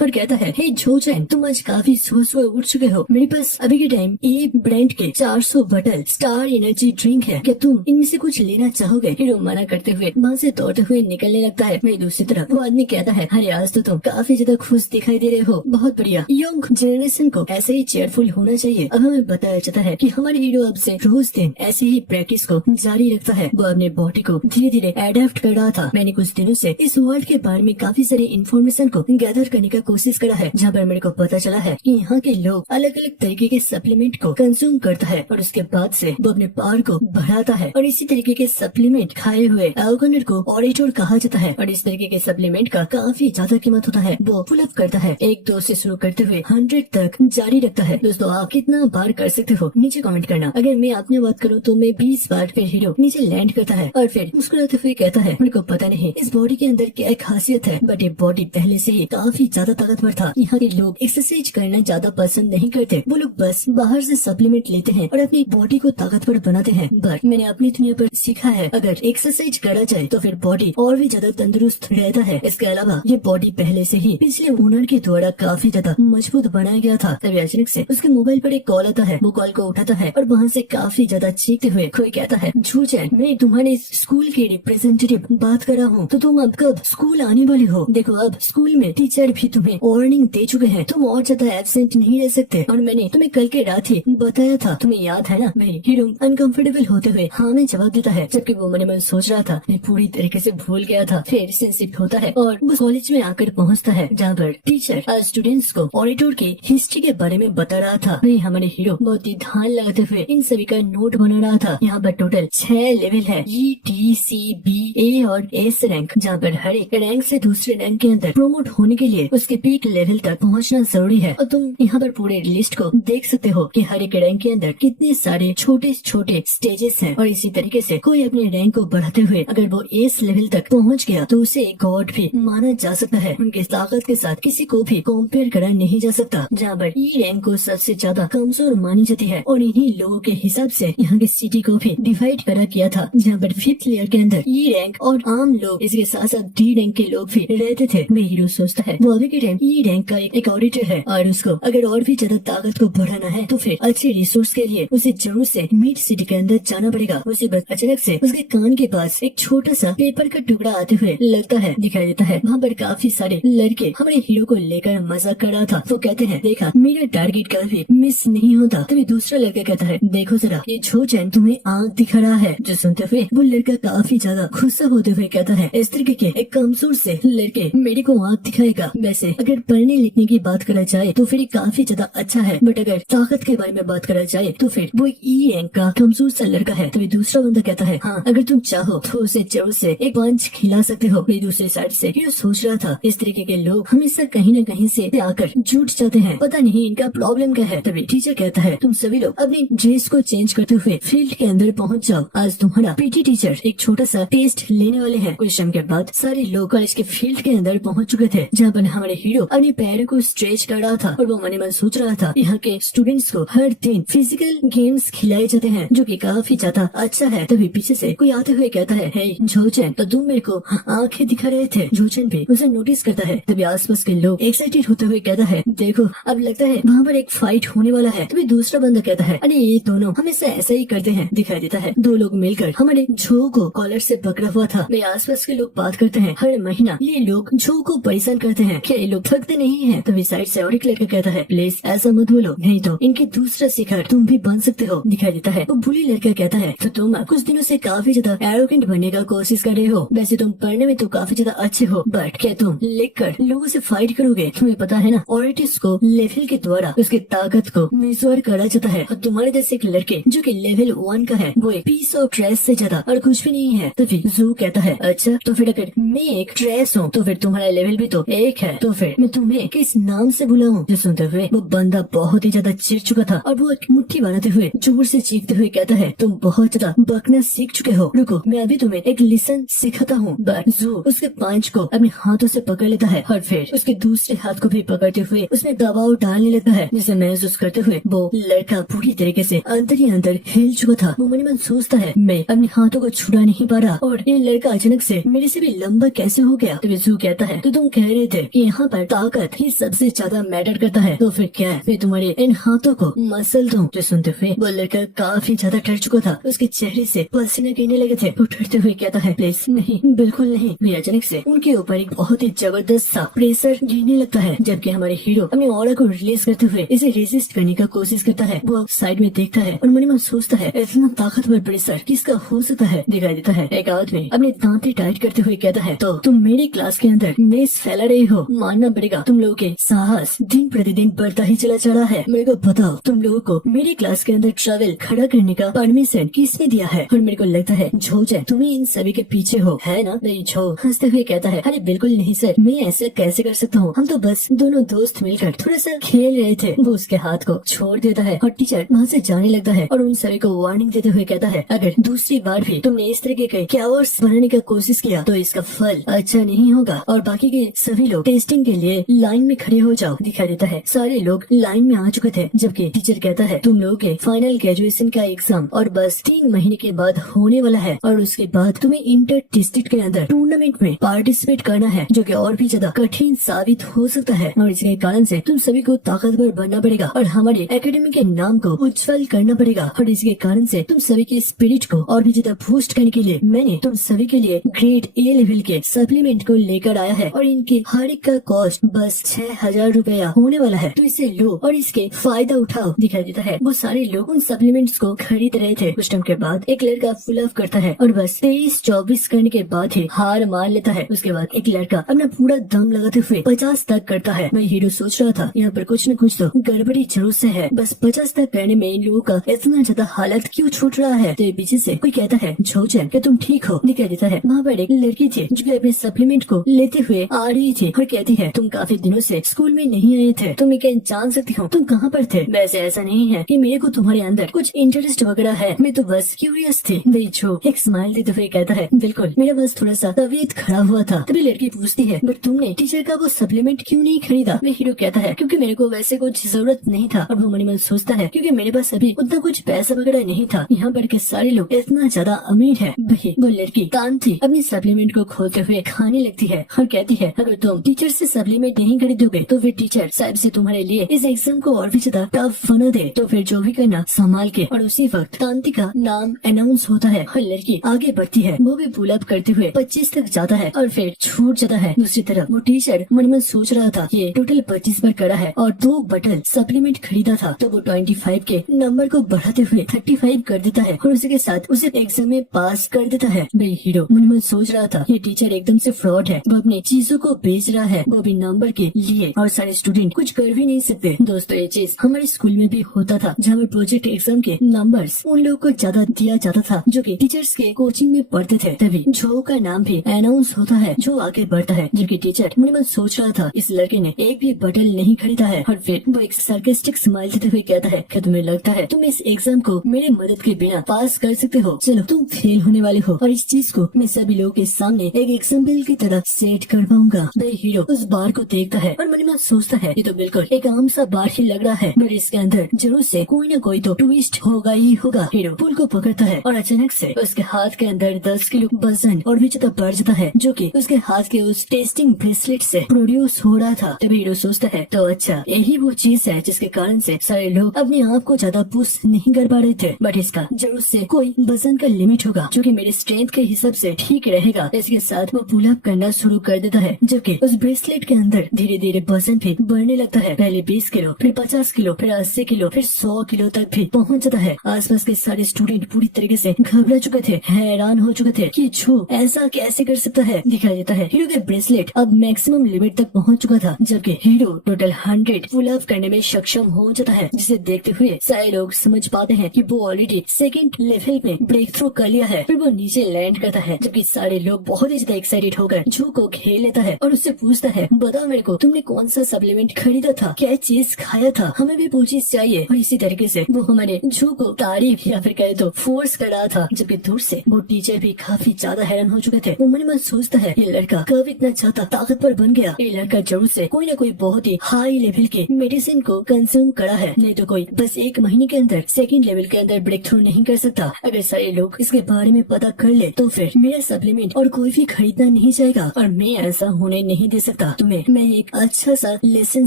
और कहता है, हे झोचैन, तुम आज काफी सुबह सुबह उठ चुके हो। मेरे पास अभी के टाइम ये ब्रांड के 400 बटल स्टार एनर्जी ड्रिंक है, क्या तुम इनमें से कुछ लेना चाहोगे? हीरो मना करते हुए वहाँ से दौड़ते हुए निकलने लगता है। वहीं दूसरी तरफ वो आदमी कहता है, अरे आज तो तुम काफी ज्यादा खुश दिखाई दे रहे हो, बहुत बढ़िया। यंग जनरेशन को ऐसे ही चेयरफुल होना चाहिए। अब हमें बताया जाता है कि हमारे हीरो अब से रोज दिन ऐसे ही प्रैक्टिस को जारी रखता है। वो अपने बॉडी को धीरे धीरे एडेप्ट कर रहा था। मैंने कुछ दिनों से इस वर्ल्ड के बारे में काफी सारी इन्फॉर्मेशन को गैदर करने का कोशिश करा है, जहाँ पर मेरे को पता चला है कि यहाँ के लोग अलग अलग तरीके के सप्लीमेंट को कंज्यूम करता है और उसके बाद से वो अपने पावर को बढ़ाता है। और इसी तरीके के सप्लीमेंट खाए हुए एल्कोहल को ऑरेटोर कहा जाता है और इस तरीके के सप्लीमेंट का काफी ज्यादा कीमत होता है। वो फुल अप करता है, 1-2 से शुरू करते हुए 100 तक जारी रखता है। दोस्तों, आप कितना बार कर सकते हो नीचे कमेंट करना। अगर मैं अपनी बात करूँ तो मैं 20 बार। फिर हीरो नीचे लैंड करता है और फिर मुस्कुराते हुए कहता है, मेरे को पता नहीं इस बॉडी के अंदर क्या खासियत है, बट ये बॉडी पहले से ही काफी ज्यादा ताकतवर था। यहाँ के लोग एक्सरसाइज करना ज्यादा पसंद नहीं करते, वो लोग बस बाहर से सप्लीमेंट लेते हैं और अपनी बॉडी को ताकतवर बनाते हैं। बट मैंने अपनी दुनिया पर सीखा है, अगर एक्सरसाइज करा जाए तो फिर बॉडी और भी ज्यादा तंदुरुस्त रहता है। इसके अलावा ये बॉडी पहले से ही पिछले ओनर के द्वारा काफी ज्यादा मजबूत बनाया गया था। तभी अचानक से उसके मोबाइल पर एक कॉल आता है। वो कॉल को उठाता है और वहाँ से काफी ज्यादा चीखते हुए कोई कहता है, झूचैन, मैं तुम्हारे स्कूल के रिप्रेजेंटेटिव बात कर रहा हूँ, तो तुम अब कब स्कूल आने वाली हो? देखो, अब स्कूल में टीचर भी तुम्हें वार्निंग दे चुके हैं, तुम और ज्यादा एब्सेंट नहीं रह सकते और मैंने तुम्हें कल के रात ही बताया था, तुम्हें याद है ना? मेरी हीरो अनकंफर्टेबल होते हुए हाँ में जवाब देता है, जबकि वो मन मन सोच रहा था, मैं पूरी तरीके से भूल गया था। फिर सेंसिटिव होता है और वो कॉलेज में आकर पहुँचता है, जहाँ पर टीचर स्टूडेंट्स को ऑडिटर की हिस्ट्री के बारे में बता रहा था। वही हमारे हीरो बहुत ही ध्यान लगाते हुए इन सभी का नोट बना रहा था। यहाँ पर टोटल 6 लेवल है, E, D, C, B, A और S रैंक, जहाँ पर हर एक रैंक से दूसरे रैंक के अंदर प्रोमोट होने के लिए उसके पीक लेवल तक पहुँचना जरूरी है। और तुम यहाँ पर पूरे लिस्ट को देख सकते हो कि हर एक रैंक के अंदर कितने सारे छोटे छोटे स्टेजेस हैं। और इसी तरीके से कोई अपने रैंक को बढ़ाते हुए अगर वो S लेवल तक पहुँच गया तो उसे गॉड भी माना जा सकता है। उनकी ताकत के साथ किसी को भी कंपेयर करा नहीं जा सकता। जहाँ पर E रैंक को सबसे ज्यादा कमजोर मानी जाती है और इन्हीं लोगों के हिसाब से यहाँ की सिटी को भी डिवाइड करा किया था, जहाँ पर 5th लेयर के अंदर E रैंक और आम लोग, इसके साथ साथ D रैंक के लोग भी रहते थे। मैं हीरो सोचता है वो अभी के टाइम E रैंक का एक ऑडिटर है और उसको अगर और भी ज्यादा ताकत को बढ़ाना है तो फिर अच्छे रिसोर्स के लिए उसे जरूर से मिड सिटी के अंदर जाना पड़ेगा। उसी बस अचानक से उसके कान के पास एक छोटा सा पेपर का टुकड़ा आते हुए लगता है, दिखाई देता है वहाँ पर काफी सारे लड़के हमारे हीरो को लेकर मजाक कर रहा था। वो कहते हैं, देखा मेरा टारगेट कभी मिस नहीं होता। तभी दूसरा लड़का कहता है, देखो जरा ये झोचैन तुम्हें आँख दिखा रहा है। जो सुनते हुए वो लड़का काफी ज्यादा गुस्सा होते हुए कहता है, इस तरीके के एक कमजोर से लड़के मेरे को आँख दिखाएगा? वैसे अगर पढ़ने लिखने की बात करा जाए तो फिर काफी ज्यादा अच्छा है, बट अगर ताकत के बारे में बात करा जाए तो फिर वो एक E रैंक का कमजोर सा लड़का है। तभी दूसरा बंदा कहता है, हाँ अगर तुम चाहो तो उसे जरूर से एक पंच खिला सकते हो। मेरी दूसरी साइड से हीरो सोच रहा था, इस तरीके के लोग हमेशा कहीं न कहीं से आकर जुट जाते हैं, पता नहीं इनका प्रॉब्लम क्या है। तभी टीचर कहता है, तुम सभी लोग अपनी ड्रेस को चेंज करते हुए फील्ड के अंदर पहुंच जाओ, आज तुम्हारा पीटी टीचर एक छोटा सा टेस्ट लेने वाले हैं। कुछ टाइम के बाद सारे लोग कॉलेज के फील्ड के अंदर पहुंच चुके थे, जहाँ पर हमारे हीरो अपने पैरों को स्ट्रेच कर रहा था और वो मन मन सोच रहा था, यहाँ के स्टूडेंट्स को हर दिन फिजिकल गेम्स खिलाए जाते हैं जो कि काफी ज्यादा अच्छा है। तभी पीछे से कोई आते हुए कहता है, हे झोचैन, तो तुम मेरे को आंखें दिखा रहे थे। झोचैन भी उसे नोटिस करता है। तभी आसपास के लोग एक्साइटेड होते हुए कहता है, देखो अब लगता है वहाँ पर एक फाइट होने वाला है। तभी दूसरा बंदा कहता है, अरे ये दोनों हमेशा ऐसा ही करते हैं। दिखाई देता है दो लोग मिलकर हमारे झो को कॉलर से पकड़ा हुआ था। मेरे आसपास के लोग बात करते हैं, हर महीना ये लोग झो को परेशान करते हैं, क्या ये लोग थकते नहीं है? तभी साइड से और एक लड़का कहता है, प्लीज ऐसा मत बोलो, नहीं तो इनके दूसरा शिकार तुम भी बन सकते हो। दिखाई देता है वो बुली लड़का कहता है, तो तुम कुछ दिनों से काफी ज्यादा एरोगेंट बनने का कोशिश कर रहे हो। वैसे तुम पढ़ने में तो काफी ज्यादा अच्छे हो, बट क्या तुम लिखकर लोगों से फाइट करोगे? तुम्हें पता है ना, ऑरिटिस को लेवल के द्वारा उसकी ताकत को मेजर करा जाता है और तुम्हारे जैसे एक लड़के जो कि लेवल 1 का है वो एक पीस ऑफ ट्रेस से ज्यादा और कुछ भी नहीं है। तभी जू कहता है, अच्छा तो फिर अगर मैं एक ट्रेस हूँ तो फिर तुम्हारा लेवल भी तो 1 है, तो फिर मैं तुम्हें किस नाम से बुलाऊं? जो सुनते हुए वो बंदा बहुत ही ज्यादा चिढ़ चुका था और वो एक मुट्ठी बनाते हुए जोर से चीखते हुए कहता है, तुम बहुत ज्यादा बकना सीख चुके हो, रुको मैं अभी तुम्हें एक लेसन सिखाता हूँ। बट जू उसके पांच को अपने हाथों से पकड़ लेता है और फिर उसके दूसरे हाथ को भी पकड़ते हुए उसमें दबाव डालने लगता है, जिसे महसूस करते हुए वो लड़का पूरी तरीके से अंदर ही अंदर हिल चुका था। वो मन मन सोचता है, मैं अपने हाथों को छुड़ा नहीं पा रहा और ये लड़का अचानक से मेरे से भी लंबा कैसे हो गया। तभी जू कहता है तो तुम कह रहे थे कि यहाँ पर ताकत ही सबसे ज्यादा मैटर करता है, तो फिर क्या है, मैं तुम्हारे इन हाथों को मसल दूं। जो सुनते हुए वो लड़का काफी ज्यादा डर चुका था, उसके चेहरे से पसीने गिरने लगे थे। वो डरते हुए कहता है प्लीज नहीं, बिल्कुल नहीं। फिर अचानक से उनके ऊपर एक बहुत ही जबरदस्त सा प्रेशर गिरने लगता है, जबकि हमारे हीरो अपने ऑरा को रिलीज करते हुए इसे रेजिस्ट करने का कोशिश करता है। वो साइड में देखता है और मन में सोचता है इतना ताकतवर प्रेशर किसका हो सकता है। दिखाई देता है एक आदमी अपने दांतें टाइट करते हुए कहता है तो तुम मेरी क्लास के अंदर मेस फैला रहे हो, मानना पड़ेगा तुम लोगों के साहस दिन प्रतिदिन बढ़ता ही चला जा रहा है। मेरे को बताओ तुम लोगों को मेरी क्लास के अंदर ट्रैवल खड़ा करने का परमिशन किसने दिया है। और मेरे को लगता है झोजन तुम ही इन सभी के पीछे हो, है ना। नहीं झो हंसते हुए कहता है अरे बिल्कुल नहीं सर, मैं ऐसे कैसे कर सकता हूँ, हम तो बस दोनों दोस्त मिलकर थोड़ा सा खेल रहे थे। वो उसके हाथ को छोड़ देता है और टीचर वहाँ से जाने लगता है और उन सभी को वार्निंग देते हुए कहता है अगर दूसरी बार भी तुमने इस तरीके के कैवर्स बनाने का कोशिश किया तो इसका फल अच्छा नहीं होगा। और बाकी के सभी लोग टेस्टिंग के लिए लाइन में खड़े हो जाओ। दिखाई देता है सारे लोग लाइन में आ चुके थे, जबकि टीचर कहता है तुम लोगों के फाइनल ग्रेजुएशन का एग्जाम और बस 3 महीने के बाद होने वाला है और उसके बाद तुम्हें इंटर डिस्ट्रिक्ट के अंदर टूर्नामेंट में पार्टिसिपेट करना है, जो कि और भी ज्यादा कठिन साबित हो सकता है। और इसके कारण से तुम सभी को ताकतवर बनना पड़ेगा और हमारे एकेडमी के नाम को उज्जवल करना पड़ेगा। और इसके कारण से तुम सभी के स्पिरिट को और भी ज्यादा बूस्ट करने के लिए मैंने तुम सभी के लिए ग्रेड ए लेवल के सप्लीमेंट को लेकर आया है और इनके हर एक का कॉस्ट बस 6000 रुपया होने वाला है, तो इसे लो और इसके फायदा उठाओ। दिखाई देता है वो सारे लोग उन सप्लीमेंट्स को खरीद रहे थे। कुछ टाइम के बाद एक लड़का फुल ऑफ करता है और बस 23-24 करने के बाद ही हार मान लेता है। उसके बाद एक लड़का अपना पूरा दम लगाते हुए 50 तक करता है। मैं हीरो सोच रहा था यहाँ पर कुछ न कुछ तो गड़बड़ी जरूर से है, बस 50 तक करने में इन लोगों का इतना ज्यादा हालत क्यों छूट रहा है। तो पीछे से कोई कहता है झोजन क्या तुम ठीक हो। दिखाई देता है वहाँ पर एक लड़की थी जो कि अपने सप्लीमेंट को लेते हुए आ रही थी और कहती है तुम काफी दिनों से स्कूल में नहीं आए थे, तुम क्या जान सकती हो तुम कहाँ पर थे। वैसे ऐसा नहीं है कि मेरे को तुम्हारे अंदर कुछ इंटरेस्ट वगैरह है, मैं तो बस क्यूरियस थी। वही झो एक स्माइल देते हुए कहता है बिल्कुल मेरा बस थोड़ा सा तबीयत खराब हुआ था। तभी लड़की पूछती है बट तुमने टीचर का वो सप्लीमेंट क्यों नहीं खरीदा। वे हीरो कहता है क्योंकि मेरे को वैसे कुछ जरूरत नहीं था। और वो मन में सोचता है क्योंकि मेरे पास अभी उतना कुछ पैसा वगैरह नहीं था, यहाँ पर के सारे लोग इतना ज्यादा अमीर है। वही वो लड़की कांति अपनी सप्लीमेंट को खोलते हुए खाने लगती है और कहती है अगर तुम टीचर से सप्लीमेंट नहीं खरीदोगे तो फिर टीचर साहब से तुम्हारे लिए इस एग्जाम को और भी ज्यादा टफ बना दे, तो फिर जो भी करना संभाल के। और उसी वक्त कांति का नाम अनाउंस होता है और लड़की आगे बढ़ती है, वो भी पुल अप करते हुए 25 तक जाता है और फिर छूट जाता है। दूसरी तरफ वो टीचर मन में सोच रहा था ये टोटल 25 पर करा है और 2 बटल सप्लीमेंट खरीदा था, तो वो 25 के नंबर को बढ़ाते हुए 35 कर देता है और उसी के साथ उसे एग्जाम में पास कर देता है। भाई हीरो मन में सोच रहा था ये टीचर एकदम से फ्रॉड है, वो अपनी चीजों को बेच रहा है, वो भी नंबर के लिए, और सारे स्टूडेंट कुछ कर भी नहीं सकते। दोस्तों ये चीज हमारे स्कूल में भी होता था, जहाँ पर प्रोजेक्ट एग्जाम के नंबर्स उन लोगों को ज्यादा दिया जाता था जो कि टीचर्स के कोचिंग में पढ़ते थे। तभी जो का नाम भी अनाउंस होता है, जो आगे बढ़ता है, जबकि टीचर मन में सोच रहा था इस लड़के ने एक भी बटल नहीं खरीदा है। और फिर वो एक सार्केस्टिक स्माइल देते हुए कहता है क्या तुम्हें लगता है तुम इस एग्जाम को मेरे मदद के बिना पास कर सकते हो। चलो तुम फेल होने वाले हो और इस चीज को मैं सभी लोगों के सामने एक एग्जाम्पल की तरह सेट कर पाऊंगा। हीरो उस बार को देखता है और मन में सोचता है ये तो बिल्कुल एक आम सा बार ही लग रहा है, मगर इसके अंदर जरूर से कोई न कोई तो ट्विस्ट होगा ही होगा। हीरो पुल को पकड़ता है और अचानक से उसके हाथ के अंदर 10 किलो वजन और भी ज्यादा बढ़ जाता है, जो कि उसके हाथ के उस टेस्टिंग ब्रेसलेट से प्रोड्यूस हो रहा था। तभी हीरो सोचता है तो अच्छा यही वो चीज है जिसके कारण से सारे लोग अपने आप को ज्यादा पुश नहीं कर पा रहे थे, बट इसका जरूर से कोई वजन का लिमिट होगा जो कि मेरे स्ट्रेंथ के हिसाब से ठीक रहेगा। इसके साथ वो पुल अप करना शुरू कर देता है, जबकि उस ब्रेसलेट के अंदर धीरे धीरे वजन भी बढ़ने लगता है। पहले 20 किलो, फिर 50 किलो, फिर 80 किलो, फिर 100 किलो तक भी पहुंच जाता है। आसपास के सारे स्टूडेंट पूरी तरीके से घबरा चुके थे, हैरान हो चुके थे कि छू ऐसा कैसे कर सकता है। दिखाई देता है हीरो के ब्रेसलेट अब मैक्सिमम लिमिट तक पहुंच चुका था, जबकि हीरो टोटल 100 पुल अप करने में सक्षम हो जाता है, जिसे देखते हुए सारे लोग समझ पाते हैं कि वो ऑलरेडी सेकंड लेवल में ब्रेक थ्रू कर लिया है। फिर वो नीचे लैंड करता है, जबकि सारे लोग बहुत ही ज्यादा एक्साइटेड होकर जू को घेर लेता है और उससे पूछता है बताओ मेरे को तुमने कौन सा सप्लीमेंट खरीदा था, क्या चीज खाया था, हमें भी वो चीज चाहिए। और इसी तरीके से वो हमारे जू को तारीफ या फिर कहे तो फोर्स कर रहा था, जबकि दूर से वो टीचर भी काफी ज्यादा हैरान हो चुके थे। वो मन में सोचता है ये लड़का कब इतना ज्यादा ताकतवर बन गया, ये लड़का जरूर से कोई न कोई बहुत ही हाई लेवल के मेडिसिन को कंज्यूम करा है, नहीं तो कोई बस 1 महीने के अंदर सेकंड लेवल के अंदर ब्रेक थ्रू नहीं कर सकता। अगर सारे लोग इसके बारे में पता कर ले तो फिर मेरा सप्लीमेंट और कोई भी खरीदना नहीं जाएगा और मैं ऐसा होने नहीं दे सकता। तुम्हें मैं एक अच्छा सा लेसन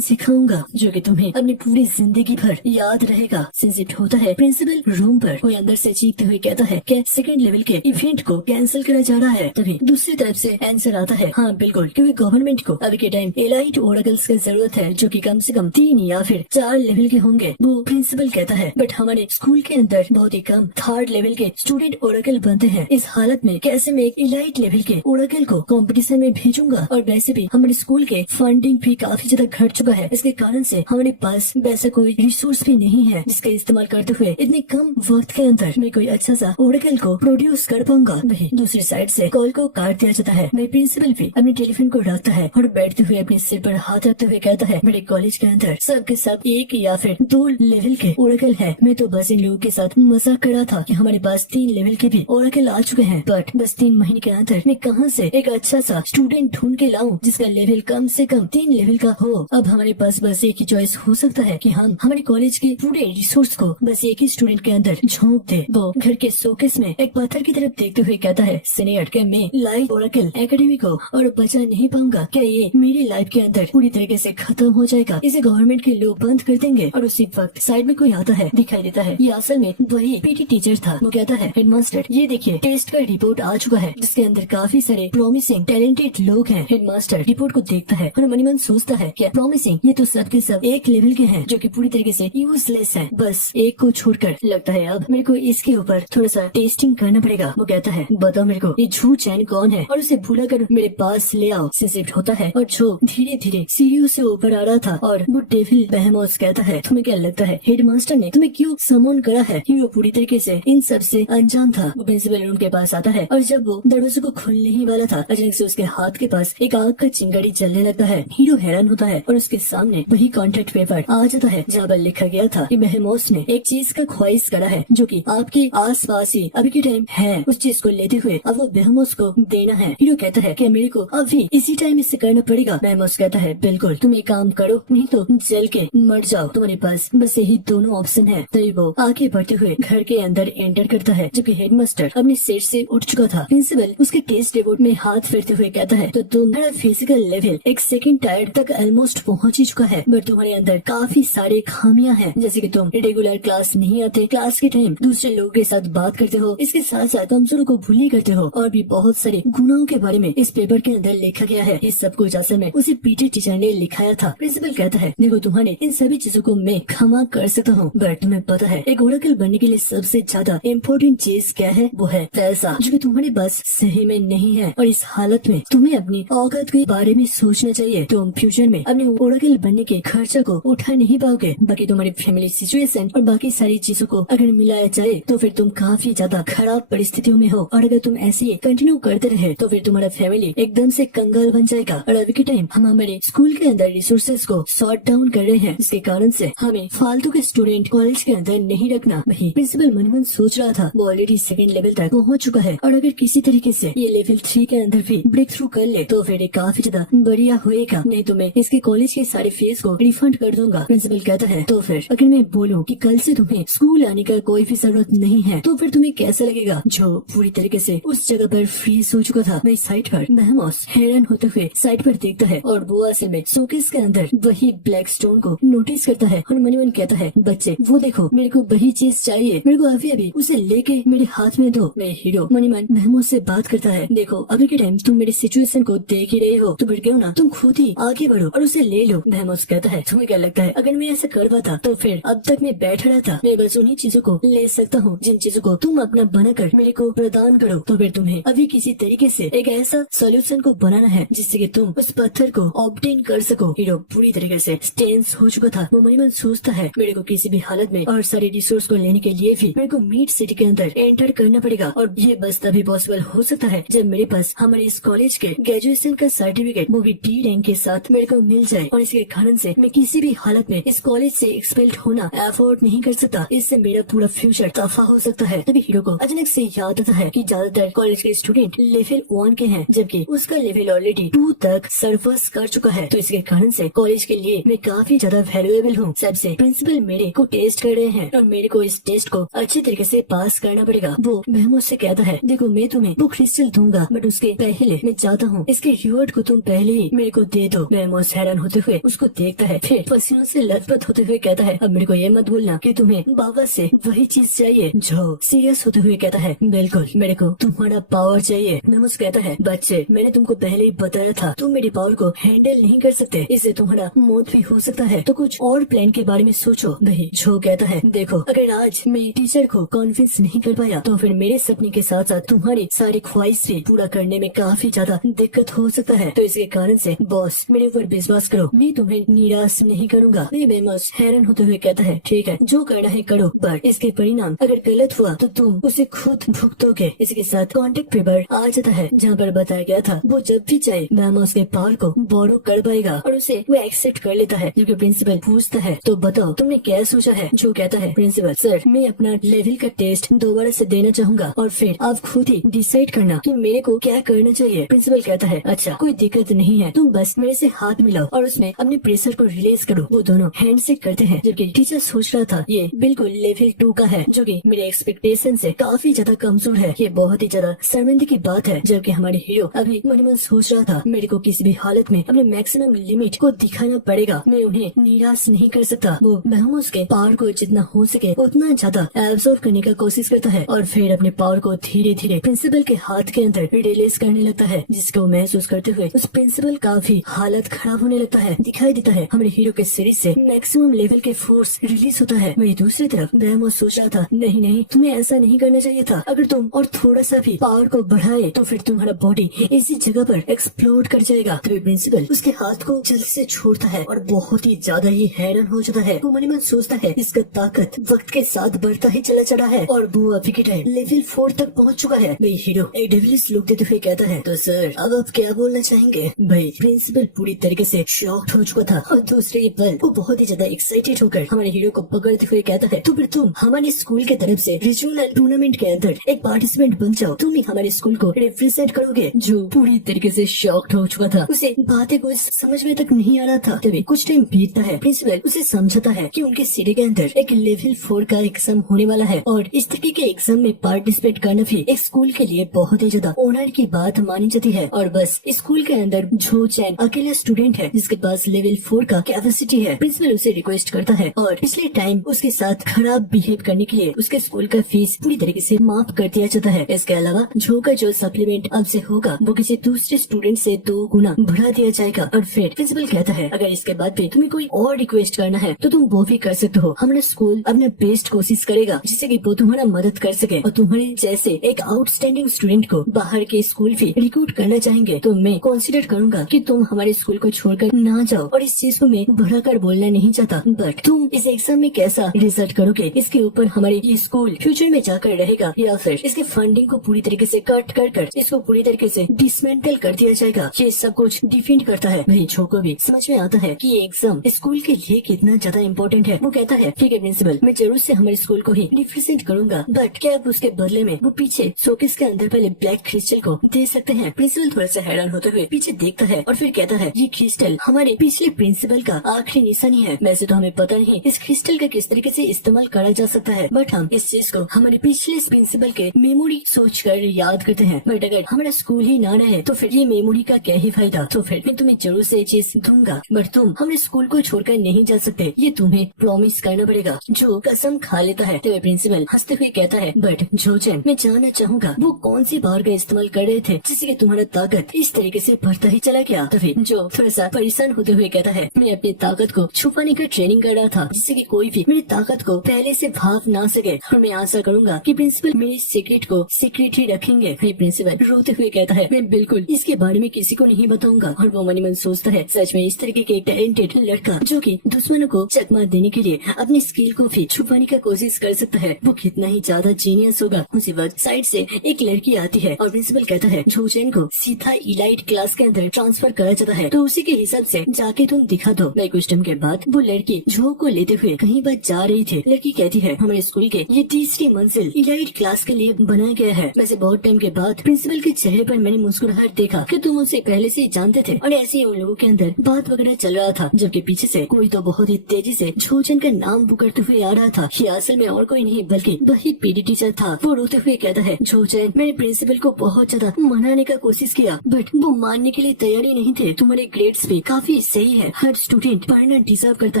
सिखाऊंगा जो कि तुम्हें अपनी पूरी जिंदगी भर याद रहेगा। शिफ्ट होता है प्रिंसिपल रूम पर। कोई अंदर से चीखते हुए कहता है कि सेकंड लेवल के इवेंट को कैंसिल करा जा रहा है। तभी दूसरी तरफ से आंसर आता है, हाँ बिल्कुल, क्योंकि गवर्नमेंट को अभी के टाइम एलाइट ओरेकल्स की जरूरत है जो कि कम से कम 3 या फिर 4 लेवल के होंगे। वो प्रिंसिपल कहता है, बट हमारे स्कूल के अंदर बहुत ही कम 3rd लेवल के स्टूडेंट ओरेकल बनते हैं। इस हालत में कैसे मैं एक एलाइट लेवल के ओरेकल को कंपटीशन में भेजूंगा? और वैसे भी हमारे स्कूल के फंडिंग भी काफी ज्यादा घट चुका है। इसके कारण से हमारे पास वैसा कोई रिसोर्स भी नहीं है जिसका इस्तेमाल करते हुए इतने कम वक्त के अंदर मैं कोई अच्छा सा ओरेकल को प्रोड्यूस कर पाऊंगा। वही दूसरी साइड से कॉल को काट दिया जाता है। मेरे प्रिंसिपल भी अपने टेलीफोन को रखता है और बैठते हुए अपने सिर पर हाथ रखते हुए कहता है, मेरे कॉलेज के अंदर सब के सब 1 या फिर 2 लेवल के ओरेकल है। मैं तो बस इन लोगों के साथ मजाक कर रहा था कि हमारे पास 3 लेवल के भी ओरेकल आ चुके हैं, बट बस 3 महीने के अंदर मैं कहां से एक अच्छा सा स्टूडेंट ढूंढ के लाऊं जिसका लेवल कम से कम 3 लेवल का हो। अब हमारे पास बस एक ही चॉइस हो सकता है कि हम हमारे कॉलेज के पूरे रिसोर्स को बस एक ही स्टूडेंट के अंदर झोंक दे। वो घर के शोकेस में एक पत्थर की तरफ देखते हुए कहता है, सीनियर, क्या मैं लाइफ ओरेकल एकेडमी को और बचा नहीं पाऊंगा? क्या ये मेरी लाइफ के अंदर पूरी तरीके से खत्म हो जाएगा? इसे गवर्नमेंट के लोग बंद कर देंगे। और उसी वक्त साइड में कोई आता है, दिखाई देता है ये असल में वही पीटी टीचर था। वो कहता है, हेडमास्टर ये देखिए टेस्ट का रिपोर्ट आ चुका है जिसके अंदर काफी सारे प्रॉमिसिंग टैलेंटेड लोग हैं। हेडमास्टर रिपोर्ट को देखता है और मन ही मन सोचता है, क्या प्रॉमिसिंग? ये तो सब के सब 1 लेवल के हैं जो कि पूरी तरीके से यूजलेस हैं, बस एक को छोड़कर। लगता है अब मेरे को इसके ऊपर थोड़ा सा टेस्टिंग करना पड़ेगा। वो कहता है, बताओ मेरे को ये झू चैन कौन है और उसे भूला कर मेरे पास ले आओ। शिफ्ट होता है और जो धीरे धीरे सीढ़ियों से ऊपर आ रहा था और वो डेविल बेहेमोथ कहता है, तुम्हें क्या लगता है हेडमास्टर ने तुम्हें क्यों समन करा है? हीरो पूरी तरीके से इन सब से अनजान था। वो प्रिंसिपल रूम के पास आता है और जब वो दरवाजे को खोलने ही वाला था, अचानक से उसके हाथ के पास एक आग का चिंगारी जलने लगता है। हीरो हैरान होता है और उसके सामने वही कॉन्ट्रैक्ट पेपर आ जाता है जहाँ पर लिखा गया था कि बेहेमोथ ने एक चीज का ख्वाहिश करा है जो कि आपके आस पास ही अभी के टाइम है। उस चीज को लेते हुए अब वो बेहेमोथ को देना है। हीरो कहता है कि मेरे को अभी इसी टाइम इससे करना पड़ेगा। बेहेमोथ कहता है, बिल्कुल, तुम एक काम करो, नहीं तो जल के मर जाओ। तुम्हारे पास बस यही दोनों ऑप्शन है। तभी वो आगे बढ़ते हुए घर के अंदर एंटर करता है जबकि हेडमास्टर अपने सीट से उठ चुका था। प्रिंसिपल उसके टेस्ट रिपोर्ट में हाथ फेरते हुए कहता है, तो तुम्हारा फिजिकल लेवल एक सेकंड टायर तक ऑलमोस्ट पहुंच ही चुका है, बट तुम्हारे अंदर काफी सारे खामियां हैं, जैसे कि तुम रेगुलर क्लास नहीं आते, क्लास के टाइम दूसरे लोगों के साथ बात करते हो, इसके साथ साथ कमजोरों को भूली करते हो और भी बहुत सारे गुनाहों के बारे में इस पेपर के अंदर लिखा गया है। इस सब कुछ असल में उसी पीटी टीचर ने लिखाया था। प्रिंसिपल कहता है, देखो तुम्हारे इन सभी चीजों को मैं क्षमा कर सकता हूँ, बट तुम्हें पता है एक ओरेकल बनने के लिए सबसे ज्यादा इम्पोर्टेंट चीज क्या है? वो है पैसा, जो कि तुम्हारे पास सही में नहीं है। और इस हालत में तुम्हें अपनी औकात के बारे में सोचना चाहिए। तुम फ्यूचर में अपने ओरेकल बनने के खर्चा को उठा नहीं पाओगे। बाकी तुम्हारी फैमिली सिचुएशन और बाकी सारी चीजों को अगर मिलाया जाए तो फिर तुम काफी ज्यादा खराब परिस्थितियों में हो। और अगर तुम ऐसे ही कंटिन्यू करते रहे तो फिर तुम्हारा फैमिली एकदम से कंगाल बन जाएगा। और अभी के टाइम हम हमारे स्कूल के अंदर रिसोर्सेज को शॉर्ट डाउन कर रहे हैं, जिसके कारण से हमें फालतू के स्टूडेंट कॉलेज के अंदर नहीं रखना। वही प्रिंसिपल मन मन सोच रहा था, वो ऑलरेडी सेकंड लेवल तक पहुंच चुका है और अगर किसी तरीके से ये लेवल 3 के अंदर भी ब्रेक थ्रू कर ले तो फिर ये काफी ज्यादा बढ़िया होएगा, नहीं तो मैं इसके कॉलेज के सारे फीस को रिफंड कर दूंगा। प्रिंसिपल कहता है, तो फिर अगर मैं बोलूं कि कल से तुम्हें स्कूल आने का कोई भी जरूरत नहीं है तो फिर तुम्हें कैसा लगेगा? जो पूरी तरीके से उस जगह पर फ्रीज हो चुका था। वही साइड पर बेहेमोथ हैरान होते हुए साइड पर देखता है और वो असल में शोकेस के अंदर वही ब्लैक स्टोन को नोटिस करता है और मन ही मन कहता है, बच्चे वो देखो, मेरे को वही चीज चाहिए, मेरे को अभी अभी उसे लेके मेरे हाथ में दो। मेरे हीरो मन ही मन बेहेमोथ से बात करता है, देखो अभी के टाइम तुम मेरी सिचुएशन को देख ही रहे हो, तो फिर क्यों ना तुम खुद ही आगे बढ़ो और उसे ले लो। बेहेमोथ कहता है, तुम्हें क्या लगता है अगर मैं ऐसा कर पाता तो फिर अब तक मैं बैठा रहता? मैं बस उन्हीं चीजों को ले सकता हूँ जिन चीजों को तुम अपना बनाकर मेरे को प्रदान करो। तो फिर तुम्हें अभी किसी तरीके से एक ऐसा सोल्यूशन को बनाना है जिससे कि तुम उस पत्थर को ऑब्टेन कर सको। हीरो पूरी तरीके से टेंस हो चुका था। वो मन ही मन सोचता है, मेरे को किसी भी हालत में और सारे रिसोर्स को लेने के लिए भी मेरे को मीट सिटी के अंदर एंटर करना पड़ेगा और ये बस तभी पॉसिबल हो सकता है जब मेरे पास हमारे इस कॉलेज के ग्रेजुएशन का सर्टिफिकेट वो भी डी रैंक के साथ मेरे को मिल जाए। और इसके कारण से मैं किसी भी हालत में इस कॉलेज से एक्सपेल्ड होना अफोर्ड नहीं कर सकता। इससे मेरा पूरा फ्यूचर तबाह हो सकता है। तभी हीरो को अचानक से याद आता है कि ज्यादातर कॉलेज के स्टूडेंट लेवल 1 के हैं जबकि उसका लेवल ऑलरेडी 2 तक सर्विस कर चुका है। तो इसके कारण से कॉलेज के लिए मैं काफी ज्यादा वैल्यूएबल हूँ। सबसे प्रिंसिपल मेरे को टेस्ट कर रहे हैं और मेरे को इस टेस्ट को अच्छे तरीके से पास करना पड़ेगा। वो बेहेमोथ से कहता है, देखो मैं तुम्हें वो क्रिस्टल दूंगा, बट उसके पहले मैं चाहता हूँ इसके रिवॉर्ड को तुम पहले ही मेरे को दे दो। मेमोस हैरान होते हुए उसको देखता है, फिर पसीनों से लथपथ होते हुए कहता है, अब मेरे को ये मत भूलना कि तुम्हें बाबा से वही चीज चाहिए। जो सीरियस होते हुए कहता है, बिल्कुल मेरे को तुम्हारा पावर चाहिए। मेमोस कहता है, बच्चे मैंने तुमको पहले ही बताया था तुम मेरी पावर को हैंडल नहीं कर सकते, इससे तुम्हारा मौत भी हो सकता है, तो कुछ और प्लान के बारे में सोचो। नहीं, जो कहता है, देखो अगर आज मैं टीचर को कॉन्विंस नहीं कर पाया तो फिर मेरे सपने के साथ साथ तुम्हारी सारी ख्वाहिश भी पूरा करने में काफी ज्यादा दिक्कत हो सकता है, तो इसके कारण से बॉस मेरे ऊपर विश्वास करो, मैं तुम्हें निराश नहीं करूंगा। मेमोस हैरान होते हुए कहता है, ठीक है जो करना है करो, बट इसके परिणाम अगर गलत हुआ तो तुम उसे खुद भुगतोगे। इसके साथ कॉन्टेक्ट पेपर आ जाता है जहाँ पर बताया गया था वो जब भी चाहे मेमोस के पावर को बोरो कर पाएगा और उसे वो एक्सेप्ट कर लेता है। जबकि प्रिंसिपल पूछता है, तो बताओ तुमने क्या सोचा है? जो कहता है, प्रिंसिपल सर मैं अपना लेवल का टेस्ट दोबारा से देना चाहूंगा और फिर आप खुद ही डिसाइड करना कि मेरे को क्या करना चाहिए। प्रिंसिपल कहता है, अच्छा कोई दिक्कत नहीं है, तुम बस मेरे से हाथ मिलाओ और उसमें अपने प्रेशर को रिलीज करो। वो दोनों हैंड से करते हैं, जबकि टीचर सोच रहा था ये बिल्कुल लेवल 2 का है, जो कि मेरे एक्सपेक्टेशन से काफी ज्यादा कमजोर है। ये बहुत ही ज्यादा शर्मिंदगी की बात है, जबकि हमारे हीरो अभी मन ही मन सोच रहा था मेरे को किसी भी हालत में अपने मैक्सिमम लिमिट को दिखाना पड़ेगा, मैं उन्हें निराश नहीं कर सकता। वो मेमोस के पावर को जितना हो सके उतना ज्यादा एब्सॉर्ब करने का कोशिश करता है और फिर अपने पावर को धीरे धीरे प्रिंसिपल के हाथ के अंदर रिलीज करने लगता है, जिसको महसूस करते हुए उस प्रिंसिपल का भी हालत खराब होने लगता है। दिखाई देता है हमारे हीरो के शरीर से मैक्सिमम लेवल के फोर्स रिलीज होता है। वही दूसरी तरफ मेमोस सोच रहा था, नहीं नहीं तुम्हें ऐसा नहीं करना चाहिए था, अगर तुम और थोड़ा सा भी पावर को बढ़ाए तो फिर तुम्हारा बॉडी इसी जगह पर एक्सप्लोड कर जाएगा। तभी प्रिंसिपल उसके हाथ को जल्दी से छोड़ता है और बहुत ही ज्यादा ही हैरान हो जाता है। वो मन ही मन सोचता है इसका ताकत वक्त के साथ बढ़ता ही चला है और वो अभी के टाइम लेवल 4 तक पहुंच चुका है। भाई हीरो एक डेविलिश लुक देते हुए कहता है, तो सर अब आप क्या बोलना चाहेंगे? भाई प्रिंसिपल पूरी तरीके से शॉक्ड हो चुका था और दूसरे ही पल वो बहुत ही ज्यादा एक्साइटेड होकर हमारे हीरो को पकड़ते हुए कहता है, तो फिर तुम हमारे स्कूल के तरफ से रीजनल टूर्नामेंट के अंदर एक पार्टिसिपेंट बन जाओ, तुम ही हमारे स्कूल को रिप्रेजेंट करोगे। जो पूरी तरीके से शॉक्ड हो चुका था, उसे बातें कुछ समझ में तक नहीं आ रहा था। तभी कुछ टाइम बीतता है, प्रिंसिपल उसे समझाता है कि उनके सिटी के अंदर एक लेवल 4 का एग्जाम होने वाला है और इस तरीके के एग्जाम में पार्टिसिपेट करना भी एक स्कूल के लिए बहुत ही ज्यादा ऑनर की बात मानी जाती है। और बस स्कूल के अंदर जो चैन अकेला स्टूडेंट है जिसके पास लेवल 4 का कैपेसिटी है। प्रिंसिपल उसे रिक्वेस्ट करता है और पिछले टाइम उसके साथ खराब बिहेव करने के लिए उसके स्कूल का फीस पूरी तरीके से माफ कर दिया जाता है। इसके अलावा जो का जो सप्लीमेंट अब से होगा वो किसी दूसरे स्टूडेंट से 2 गुना बढ़ा दिया जाएगा। और फिर प्रिंसिपल कहता है, अगर इसके बाद भी तुम्हें कोई और रिक्वेस्ट करना है तो तुम वो भी कर सकते हो। हमारा स्कूल अपना बेस्ट कोशिश करेगा जिससे कि वो तुम्हारा मदद कर सके और तुम्हारे जैसे एक आउटस्टैंडिंग स्टूडेंट को बाहर के स्कूल भी रिक्रूट करना चाहेंगे तो मैं कंसीडर करूंगा कि तुम हमारे स्कूल को छोड़कर ना जाओ। और इस चीज को मैं बढ़ाकर बोलना नहीं चाहता, बट तुम इस एग्जाम में कैसा रिजल्ट करोगे इसके ऊपर हमारे ये स्कूल फ्यूचर में जाकर रहेगा या फिर इसके फंडिंग को पूरी तरीके से कट कर इसको पूरी तरीके से डिसमेंटल कर दिया जाएगा। ये सब कुछ डिफेंड करता है। वही छो को भी समझ में आता है कि ये एग्जाम स्कूल के लिए कितना ज्यादा इम्पोर्टेंट है। वो कहता है, ठीक है प्रिंसिपल मैं जरूर से हमारे स्कूल को ही रिप्रेजेंट करूंगा, बट क्या आप उसके बदले में वो पीछे शोकेस के अंदर पहले ब्लैक क्रिस्टल को दे सकते हैं? प्रिंसिपल थोड़ा सा हैरान होते हुए पीछे देखता है और फिर कहता है, ये क्रिस्टल हमारे पिछले प्रिंसिपल का आखिरी निशानी है। वैसे तो हमें पता नहीं इस क्रिस्टल का किस तरीके से इस्तेमाल करा जा सकता है, बट हम इस चीज को हमारे पिछले प्रिंसिपल के मेमोरी सोच कर याद करते हैं। बट अगर हमारा स्कूल ही ना रहे तो फिर ये मेमोरी का क्या ही फायदा? तो फिर मैं तुम्हें जरूर से ये चीज दूंगा, बट तुम हमारे स्कूल को छोड़कर नहीं जा सकते, ये तुम्हें प्रॉमिस करना पड़ेगा। जो कसम खा लेता है। तो प्रिंसिपल हंसते हुए कहता है, बट जोचन मैं जानना चाहूंगा वो कौन सी पावर का इस्तेमाल कर रहे थे जिससे कि तुम्हारा ताकत इस तरीके से बढ़ता ही चला गया? तो फिर जो थोड़ा सा परेशान होते हुए कहता है, मैं अपनी ताकत को छुपाने का ट्रेनिंग कर रहा था जिससे कि कोई भी मेरी ताकत को पहले से भाप ना सके और मैं आशा करूंगा कि प्रिंसिपल मेरी सीक्रेट को सीक्रेट ही रखेंगे। प्रिंसिपल रोते हुए कहता है, मैं बिल्कुल इसके बारे में किसी को नहीं बताऊंगा। और वो मन ही मन सोचता है, सच में इस तरीके के टैलेंटेड लड़का जो कि दुश्मनों को चकमा देने के लिए अपनी स्किल को भी छुपाने का कोशिश कर सकता है, वो कितना ही ज्यादा जीनियस होगा। उसी वक्त साइड से एक लड़की आती है और प्रिंसिपल कहता है, जोचेन को सीधा इलाइट क्लास के अंदर ट्रांसफर करा जाता है, तो उसी के हिसाब से जाके तुम दिखा दो। मैं कुछ टाइम के बाद वो लड़की जो को लेते हुए कहीं बात जा रही थी। लड़की कहती है, हमारे स्कूल के ये तीसरी मंजिल इलाइट क्लास के लिए बनाया गया है। वैसे बहुत टाइम के बाद प्रिंसिपल के चेहरे पर मैंने मुस्कुराहट देखा कि तुम उसे पहले से ही जानते थे और ऐसे ही उन लोगों के अंदर बात वगैरह चल रहा था, जबकि पीछे से कोई तो बहुत ही तेजी से जोचेन का नाम पुकारते हुए आ रहा था। ये असल में और कोई नहीं बल्कि वही पीडी टीचर था। वो रोते हुए कहता है, है जो चैन मैंने प्रिंसिपल को बहुत ज्यादा मनाने का कोशिश किया, बट वो मानने के लिए तैयार ही नहीं थे। तुम्हारे ग्रेड्स भी काफी सही है, हर स्टूडेंट पढ़ना डिजर्व करता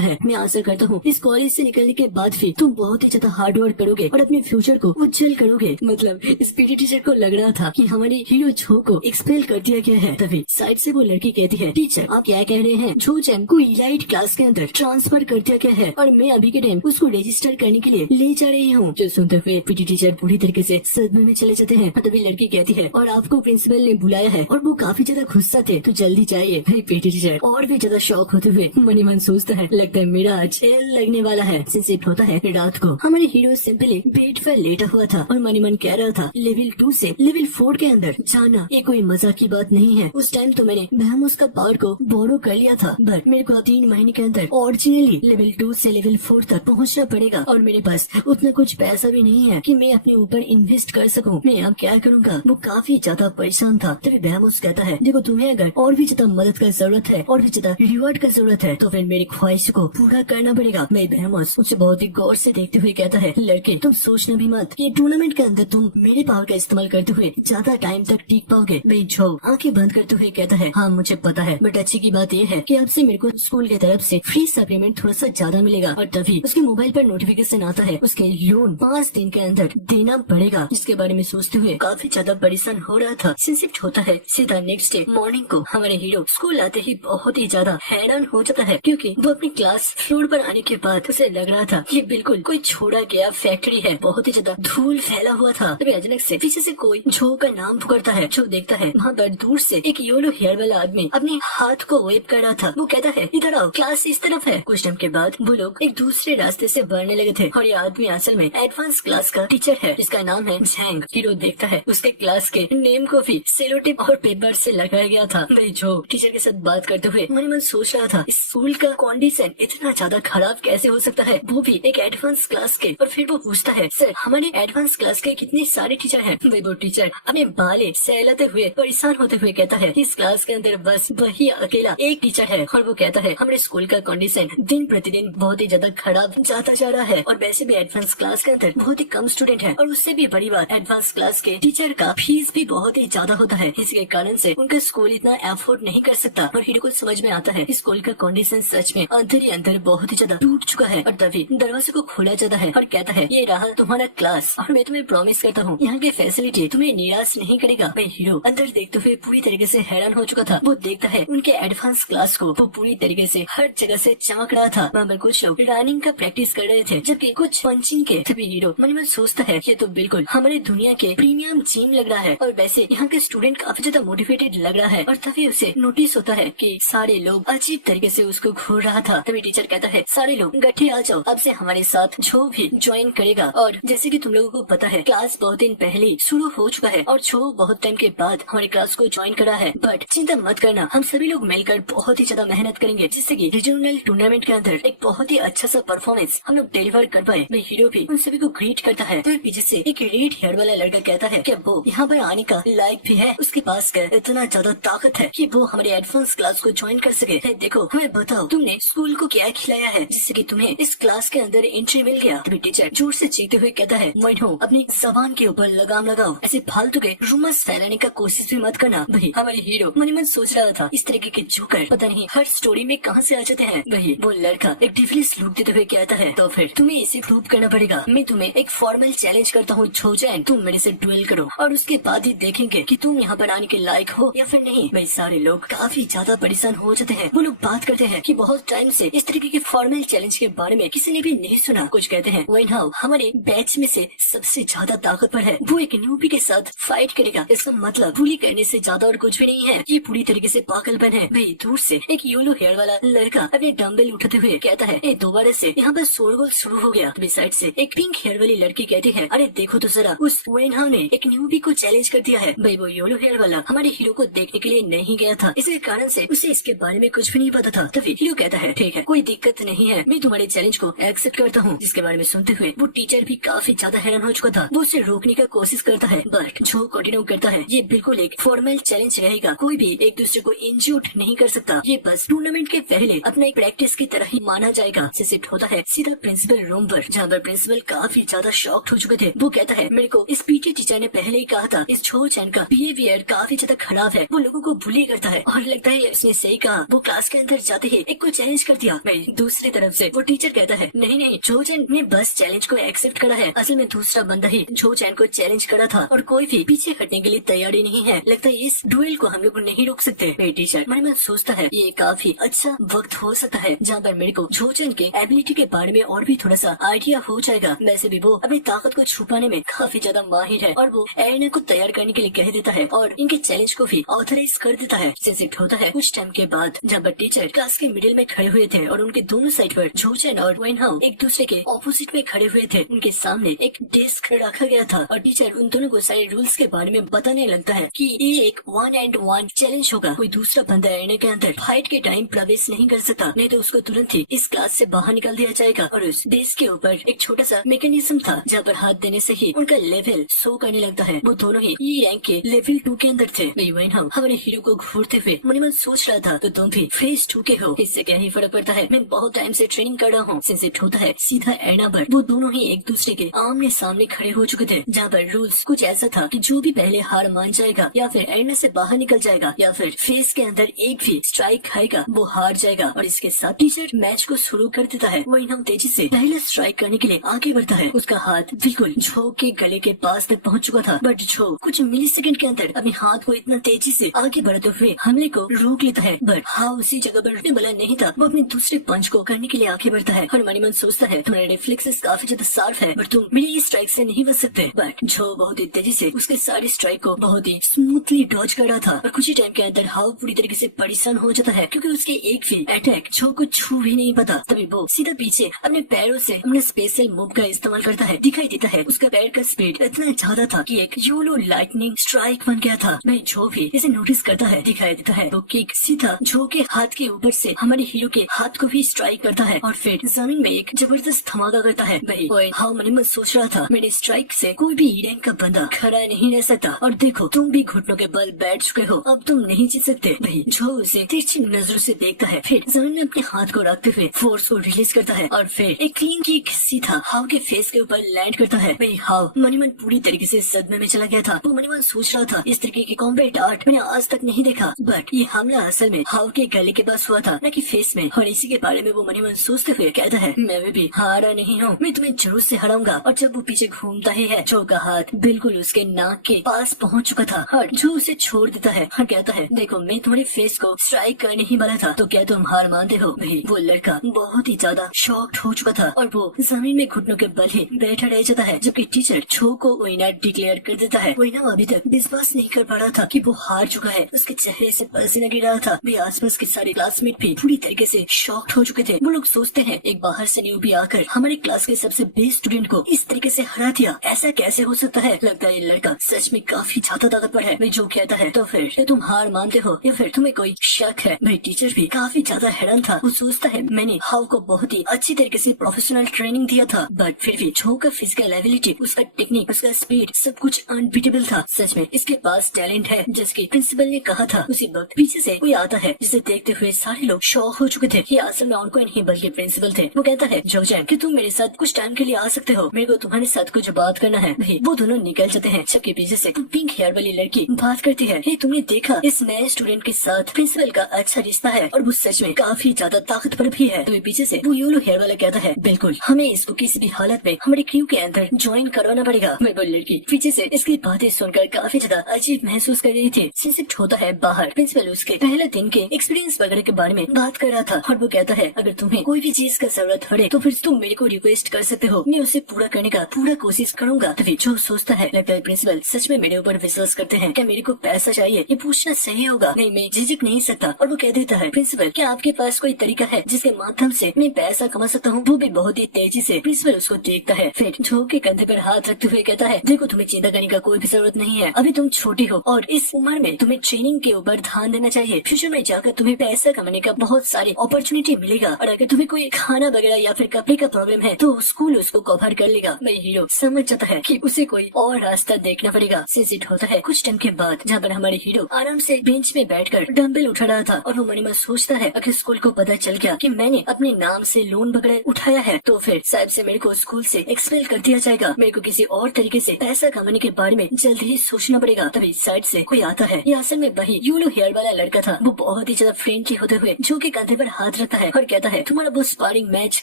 है। मैं आशा करता हूँ इस कॉलेज से निकलने के बाद भी तुम बहुत ही ज्यादा हार्ड वर्क करोगे और अपने फ्यूचर को उज्जवल करोगे। मतलब इस पीटी टीचर को लग रहा था कि हमारे हीरो झो को एक्सपेल कर दिया गया है। तभी साइड से वो लड़की कहती है, टीचर आप क्या कह रहे हैं? झो चैन को इलाइट क्लास के अंदर ट्रांसफर कर दिया गया है और मैं अभी के टाइम उसको रजिस्टर करने के लिए ले जा रही हूँ। जो सुनते हुए पीटी टीचर पूरी तरीके से सदमे में चले जाते हैं। तभी लड़की कहती है, और आपको प्रिंसिपल ने बुलाया है और वो काफी ज्यादा गुस्सा थे, तो जल्दी जाइए। पीटी टीचर और भी ज्यादा शौक होते हुए मन ही मन सोचता है, लगता है मेरा आज एल लगने वाला है। शिफ्ट होता है रात को। हमारे हीरो सिंपली बेड पर लेटा हुआ था और मन ही मन कह रहा था, लेवल 2 से लेवल 4 के अंदर जाना ये कोई मजाक की बात नहीं है। उस टाइम तो मैंने बेहमोस का पावर को बोरो कर लिया था, बट मेरे को 3 महीने के अंदर ओरिजिनली लेवल 2 से लेवल 4 तक पहुंचना पड़ेगा और मेरे पास उतना कुछ पैसा भी नहीं है कि मैं अपने ऊपर इन्वेस्ट कर सकूं। मैं अब क्या करूंगा? वो काफी ज्यादा परेशान था। तभी बेहमोस कहता है, देखो तुम्हें अगर और भी ज्यादा मदद का जरूरत है और भी ज्यादा रिवॉर्ड का जरूरत है तो फिर मेरी ख्वाहिश को पूरा करना पड़ेगा। मैं बेहमोस उसे बहुत ही गौर से देखते हुए कहता है, लड़के तुम सोचना भी मत, ये टूर्नामेंट के अंदर तुम मेरे पावर का इस्तेमाल करते हुए ज्यादा टाइम तक टिक पाओगे। मैं झो आंखें बंद करते हुए कहता है, हाँ मुझे पता है, बट अच्छी की बात ये है कि अब से मेरे को स्कूल की तरफ से फ्री सप्लीमेंट थोड़ा सा ज्यादा मिलेगा। और तभी उसके मोबाइल पर नोटिफिकेशन आता है, उसके लोन 5 दिन के अंदर देना पड़ेगा, जिसके बारे में सोचते हुए काफी ज्यादा परेशान हो रहा था। शिफ्ट होता है सीधा नेक्स्ट डे मॉर्निंग को। हमारे हीरो स्कूल आते ही बहुत ही ज्यादा हैरान हो जाता है, क्योंकि वो अपनी क्लास फ्लोर पर आने के बाद उसे लग रहा था ये बिल्कुल कोई छोड़ा गया फैक्ट्री है। बहुत ही ज्यादा धूल फैला हुआ था। तभी अचानक से पीछे से कोई झो का नाम पुकारता है। जो देखता है वहाँ पर दूर से एक येलो हेयर वाला आदमी अपने हाथ को वेव कर रहा था। वो कहता है, इधर आओ, क्लास इस तरफ है। कुछ टाइम के बाद वो लोग एक दूसरे रास्ते से बढ़ने लगे थे और ये आदमी असल में एडवांस क्लास का टीचर है, जिसका नाम है झैंग। हीरो देखता है उसके क्लास के नेम को भी सेलो टेप और पेपर से लगाया गया था। भाई जो टीचर के साथ बात करते हुए मन ही मन सोच रहा था, इस स्कूल का कंडीशन इतना ज्यादा खराब कैसे हो सकता है, वो भी एक एडवांस क्लास के। और फिर वो पूछता है, सर हमारे एडवांस क्लास के कितने सारे टीचर हैं? वो टीचर अपने बाले सहलाते हुए परेशान होते हुए कहता है, इस क्लास के अंदर बस वही अकेला एक टीचर है। और वो कहता है, हमारे स्कूल का कंडीशन दिन प्रतिदिन बहुत ही ज्यादा खराब जाता जा रहा है और वैसे भी एडवांस क्लास के अंदर बहुत ही कम स्टूडेंट है और उससे भी बड़ी बात, एडवांस क्लास के टीचर का फीस भी बहुत ही ज्यादा होता है। इसके कारण से उनका स्कूल इतना एफोर्ड नहीं कर सकता। और हीरो को समझ में आता है स्कूल का कंडीशन सच में अंदर ही अंदर बहुत ही ज्यादा टूट चुका है। और तभी दरवाजे को खोला जाता है और कहता है, ये रहा तुम्हारा क्लास और मैं तुम्हें प्रॉमिस करता हूँ यहाँ की फैसिलिटी तुम्हें निराश नहीं करेगा। भाई हीरो अंदर देखते हुए पूरी तरीके से हैरान हो चुका था। वो देखता है उनके एडवांस क्लास को वो पूरी तरीके से हर जगह से चमक रहा था। वहाँ पर कुछ लोग रनिंग का प्रैक्टिस कर रहे थे, जबकि कुछ पंचिंग के। तभी हीरो मन में सोचता है, ये तो बिल्कुल हमारी दुनिया के प्रीमियम जिम लग रहा है और वैसे यहाँ के स्टूडेंट काफी ज्यादा मोटिवेटेड लग रहा है। और तभी उसे नोटिस होता है कि सारे लोग अजीब तरीके से उसको घूर रहा था। तभी टीचर कहता है, सारे लोग गठे आ जाओ, अब से हमारे साथ झो भी ज्वाइन करेगा। और जैसे कि तुम लोगों को पता है क्लास बहुत दिन पहले शुरू हो चुका है और झो बहुत टाइम के बाद हमारे क्लास को ज्वाइन करा है। बट चिंता मत करना, हम सभी लोग मिलकर बहुत ही ज्यादा मेहनत करेंगे जिससे कि रीजनल टूर्नामेंट के अंदर एक बहुत ही अच्छा सा परफॉर्मेंस हम लोग डिलीवर कर पाए। मैं हीरो भी उन सभी को ग्रीट करता है। तो पीछे से एक रेड हेयर वाला लड़का कहता है कि वो यहाँ पर आने का लायक भी है, उसके पास इतना ज्यादा ताकत है कि वो हमारे एडवांस क्लास को ज्वाइन कर सके। देखो हमें बताओ तुमने स्कूल को क्या खिलाया है जिससे कि तुम्हें इस क्लास के अंदर एंट्री मिल गया। तभी टीचर जोर से चीखते हुए कहता है, मोइनो अपनी जबान के ऊपर लगाम लगाओ, ऐसे फालतू के रूमर्स फैलाने का कोशिश भी मत करना। भाई हमारे हीरो मन ही मन सोच रहा था, इस तरीके के जोकर पता नहीं हर स्टोरी में कहाँ से आ जाते हैं। वही वो लड़का एक डिफरेंस लुक देते हुए कहता है, तो फिर तुम्हें इसे प्रूव करना पड़ेगा। मैं तुम्हें एक फॉर्मल चैलेंज करता हूँ झोजैन, तुम मेरे से डुएल करो और उसके बाद ही देखेंगे कि तुम यहाँ पर आने के लायक हो या फिर नहीं। भाई सारे लोग काफी ज्यादा परेशान हो जाते हैं। वो लोग बात करते हैं कि बहुत टाइम से इस तरीके के फॉर्मल चैलेंज के बारे में किसी ने भी नहीं सुना। कुछ कहते हैं वेनहाउ हमारे बैच में से सबसे ज्यादा ताकतवर है, वो एक न्यूबी के साथ फाइट करेगा। इसका मतलब बुली करने से ज्यादा और कुछ भी नहीं है, ये पूरी तरीके से पागलपन है। भाई दूर से एक येलो हेयर वाला लड़का अपने डम्बल उठाते हुए कहता है, दोबारा से यहाँ पर शोरगुल शुरू हो गया। तभी साइड से एक पिंक हेयर वाली लड़की कहती है, अरे देखो तो जरा, उस वेनहाउ ने एक न्यूबी को चैलेंज कर दिया है। भाई वो येलो हेयर वाला हमारे हीरो को देखने के लिए नहीं गया था, इसके कारण से उसे इसके बारे में कुछ भी नहीं पता था। तभी हीरो कहता है, ठीक है कोई दिक्कत नहीं है, मैं तुम्हारे चैलेंज को एक्सेप्ट करता हूँ। जिसके बारे में सुनते हुए वो टीचर भी काफी ज्यादा हैरान हो चुका था। वो उसे रोकने का कोशिश करता है बट जो कंटिन्यू करता है, ये बिल्कुल एक फॉर्मल चैलेंज रहेगा, कोई भी एक दूसरे को इंजर्ड नहीं कर सकता, ये बस टूर्नामेंट के पहले अपना एक प्रैक्टिस की तरह ही माना जाएगा। शिफ्ट होता है सीधा प्रिंसिपल रूम पर, जहाँ पर प्रिंसिपल काफी ज्यादा शॉक्ड हो चुके थे। वो कहता है, मेरे को को इस पीटी टीचर ने पहले ही कहा था इस छो चैन का बिहेवियर काफी ज्यादा खराब है, वो लोगों को बुली करता है और लगता है उसने सही कहा। वो क्लास के अंदर जाते ही एक को चैलेंज कर दिया। दूसरी तरफ से वो टीचर कहता है नहीं छो चैन ने बस चैलेंज को एक्सेप्ट करा है, असल में दूसरा बंदा ही छो चैन को चैलेंज करा था और कोई भी पीछे हटने के लिए तैयारी नहीं है। लगता है इस डुएल को हम लोग नहीं रोक सकते। टीचर मन में सोचता है ये काफी अच्छा वक्त हो सकता है जहाँ पर मेरे को छो चैन के एबिलिटी के बारे में और भी थोड़ा सा आइडिया हो जाएगा। वैसे भी वो अपनी ताकत को छुपाने में काफी ज्यादा माहिर है और वो एरिना को तैयार करने के लिए कह देता है और इनके चैलेंज को भी ऑथराइज कर देता है। शिफ्ट होता है कुछ टाइम के बाद जहाँ पर टीचर क्लास के मिडिल में खड़े हुए थे और उनके दोनों साइड पर छो चैन और वेनहाउ एक दूसरे के ऑपोजिट में खड़े हुए थे। उनके सामने एक डेस्क रखा गया था और टीचर उन दोनों को सारे रूल्स के बारे में बताने लगता है कि ये एक 1-on-1 चैलेंज होगा। कोई दूसरा बंदा एरिना के अंदर फाइट के टाइम प्रवेश नहीं कर सकता, नहीं तो उसको तुरंत ही इस क्लास से बाहर निकाल दिया जाएगा। और उस डेस्क के ऊपर एक छोटा सा मैकेनिज्म था जहाँ पर हाथ देने से ही उनका लेवल शो करने लगता है। वो दोनों ही ये रैंक के लेवल 2 के अंदर थे। वेनहाउ हमारे हीरो को घूरते हुए मन ही मन सोच रहा था तो तुम भी फेज 2 के हो, इससे क्या ही फर्क पड़ता है, मैं बहुत टाइम से ट्रेनिंग कर रहा हूँ। शिफ्ट होता है सीधा एरिना पर। वो दोनों ही एक दूसरे के आमने सामने खड़े हो चुके थे जहाँ पर रूल्स कुछ ऐसा था कि जो भी पहले हार मान जाएगा या फिर एरिना से बाहर निकल जाएगा या फिर फेस के अंदर एक भी स्ट्राइक खाएगा वो हार जाएगा। और इसके साथ टीचर मैच को शुरू कर देता है। वेनहाउ तेजी से पहले स्ट्राइक करने के लिए आगे बढ़ता है। उसका हाथ बिल्कुल झो के गले के पास तक पहुंच चुका था, बट झो कुछ मिली सेकेंड के अंदर अपने हाथ को इतना तेजी से आगे बढ़ते हुए हमले को रोक लेता है। बट हाँ उसी जगह पर रुकने वाला नहीं था, वो अपने दूसरे पंच को करने के लिए आगे बढ़ता है और मन ही मन सोचता है तुम्हारे रिफ्लेक्सेस काफी ज्यादा शार्प है बट तुम मेरी इस स्ट्राइक से नहीं बच सकते। बट झो बहुत ही तेजी से उसके सारे स्ट्राइक को बहुत ही स्मूथली डॉज कर रहा था और कुछ ही टाइम के अंदर हाउ पूरी तरीके से परेशान हो जाता है क्योंकि उसके एक भी अटैक झो को छू भी नहीं पाता। तभी वो सीधा पीछे अपने पैरों से अपने स्पेशल मूव का इस्तेमाल करता है। दिखाई देता है उसका पैर का स्पीड इतना ज्यादा था कि एक योलो लाइटनिंग स्ट्राइक बन गया था। मैं झो भी इसे नोटिस करता है। दिखाई देता है वो किक सीधा झो के हाथ के ऊपर से हमारे हीरो के हाथ को भी स्ट्राइक करता है और फिर जमीन में एक जबरदस्त धमाका करता है। वही हाउ मन में सोच रहा था मेरे स्ट्राइक से कोई भी रैंक का बंदा खड़ा नहीं रह सकता और देखो तुम भी घुटनों के बल बैठ चुके हो, अब तुम नहीं जीत सकते। भाई झो उसे तिरछी नजरों से देखता है, फिर जमीन में अपने हाथ को रखते हुए फोर्स को रिलीज करता है और फिर एक क्लीन किक सीधा हाउ के फेस के ऊपर लैंड करता है। भाई हाउ मनीमन पूरी तरीके से सदमे में चला गया था। वो मनीमन सोच रहा था इस तरीके की कॉम्बैट आर्ट मैंने आज तक नहीं देखा, बट ये हमला असल में हाउ के गले के पास हुआ था न कि फेस में। और इसी के बारे में वो मनीमन सोचते हुए कहता है मैं भी हारा नहीं हूँ, मैं तुम्हें जरूर से हराऊंगा। और जब वो पीछे घूमता ही है जो का हाथ बिल्कुल उसके नाक के पास पहुँच चुका था और जो उसे छोड़ देता है और कहता है देखो मैं तुम्हारे फेस को स्ट्राइक करने ही वाला था तो क्या तुम हार मानते हो। भाई वो लड़का बहुत ही ज्यादा शॉक्ड हो चुका था और वो जमीन में घुटनों के बल ही बैठा रह जाता है जबकि टीचर छो को विनर डिक्लेयर कर देता है। विनर अभी तक विश्वास नहीं कर पा रहा था कि वो हार चुका है। उसके चेहरे से पसीना गिर रहा था। वे आसपास के सारे क्लासमेट भी पूरी तरीके से शॉक्ड हो चुके थे। वो लोग सोचते हैं एक बाहर से न्यूबी आकर हमारे क्लास के सबसे बेस्ट स्टूडेंट को इस तरीके से हरा दिया, ऐसा कैसे हो सकता है। लगता है ये लड़का सच में काफी ज्यादा ताकतवर है। मैं जो कहता है तो फिर क्या तुम हार मानते हो या फिर तुम्हें कोई शक है। भाई टीचर भी काफी ज्यादा हैरान था। वो सोचता है मैंने हाउ को बहुत ही अच्छी तरीके से प्रोफेशनल ट्रेनिंग दिया था बट फिर भी छो का फिजिकल एबिलिटी, उसका टेक्निक, उसका स्पीड सब कुछ अनबीटेबल था। सच में इसके पास टैलेंट है जिसकी प्रिंसिपल ने कहा था। उसी वक्त पीछे से कोई आता है जिसे देखते हुए सारे लोग शॉक हो चुके थे। ये असल में ऑनकोइन नहीं बल्कि प्रिंसिपल थे। वो कहता है जोजैन कि तुम मेरे साथ कुछ टाइम के लिए आ सकते हो, मेरे को तुम्हारे साथ कुछ बात करना है। वो दोनों निकल जाते हैं जबकि पीछे से पिंक हेयर वाली लड़की बात करती है तुमने देखा इस नए स्टूडेंट के साथ प्रिंसिपल का अच्छा रिश्ता है और वो सच में काफी ज्यादा ताकतवर भी है। तो पीछे से वो येलो हेयर वाला कहता है बिल्कुल हमें इसको किसी भी हालत में हमारे क्रू के अंदर ज्वाइन करवाना पड़ेगा। मैं वो लड़की पीछे से इसकी बातें सुनकर काफी ज्यादा अजीब महसूस कर रही थी। शिफ्ट होता है बाहर। प्रिंसिपल उसके पहले दिन के एक्सपीरियंस वगैरह के बारे में बात कर रहा था और वो कहता है अगर तुम्हें कोई भी चीज का जरूरत पड़े तो फिर तुम मेरे को रिक्वेस्ट कर सकते हो, मैं उसे पूरा करने का पूरा कोशिश करूंगा। तभी जो सोचता है लगता है प्रिंसिपल सच में मेरे ऊपर विश्वास करते हैं, क्या मेरे को पैसा चाहिए, ये पूछना सही होगा। नहीं मैं झिझक नहीं सकता। और वो कह देता है प्रिंसिपल क्या आपके पास कोई तरीका है जिसके माध्यम से मैं पैसा कमा सकता हूँ, वो भी बहुत ही तेजी से। प्रिंसिपल उसको देखता है फिर झो के कंधे पर हाथ रखते हुए कहता है देखो तुम्हें चिंता करने का कोई भी जरूरत नहीं है, अभी तुम छोटी हो और इस उम्र में तुम्हें ट्रेनिंग के ऊपर ध्यान देना चाहिए। फ्यूचर में जाकर तुम्हें पैसा कमाने का बहुत सारी अपॉर्चुनिटी मिलेगा और अगर तुम्हें कोई खाना वगैरह या फिर कपड़े का प्रॉब्लम है तो स्कूल उसको कवर कर लेगा। मैं हीरो समझ जाता है कि उसे कोई और रास्ता देखना पड़ेगा। सिट होता है कुछ टाइम के बाद जहाँ पर हमारे हीरो आराम से बेंच में बैठकर डंबल उठा रहा था और वो मन में सोचता है अगर स्कूल को पता चल गया कि मैंने अपने नाम से लोन वगैरह उठाया है तो फिर साहब से मेरे को स्कूल से एक्सपेल कर दिया जाएगा, मेरे को किसी और तरीके से पैसा कमाने के बारे में जल्द ही सोचना पड़ेगा। तभी साइड से कोई आता है। ये असल में वही येलो हेयर वाला लड़का था। वो बहुत ही ज्यादा फ्रेंडली होते हुए जो के कंधे पर हाथ रखता है और कहता है तुम्हारा वो स्पारिंग मैच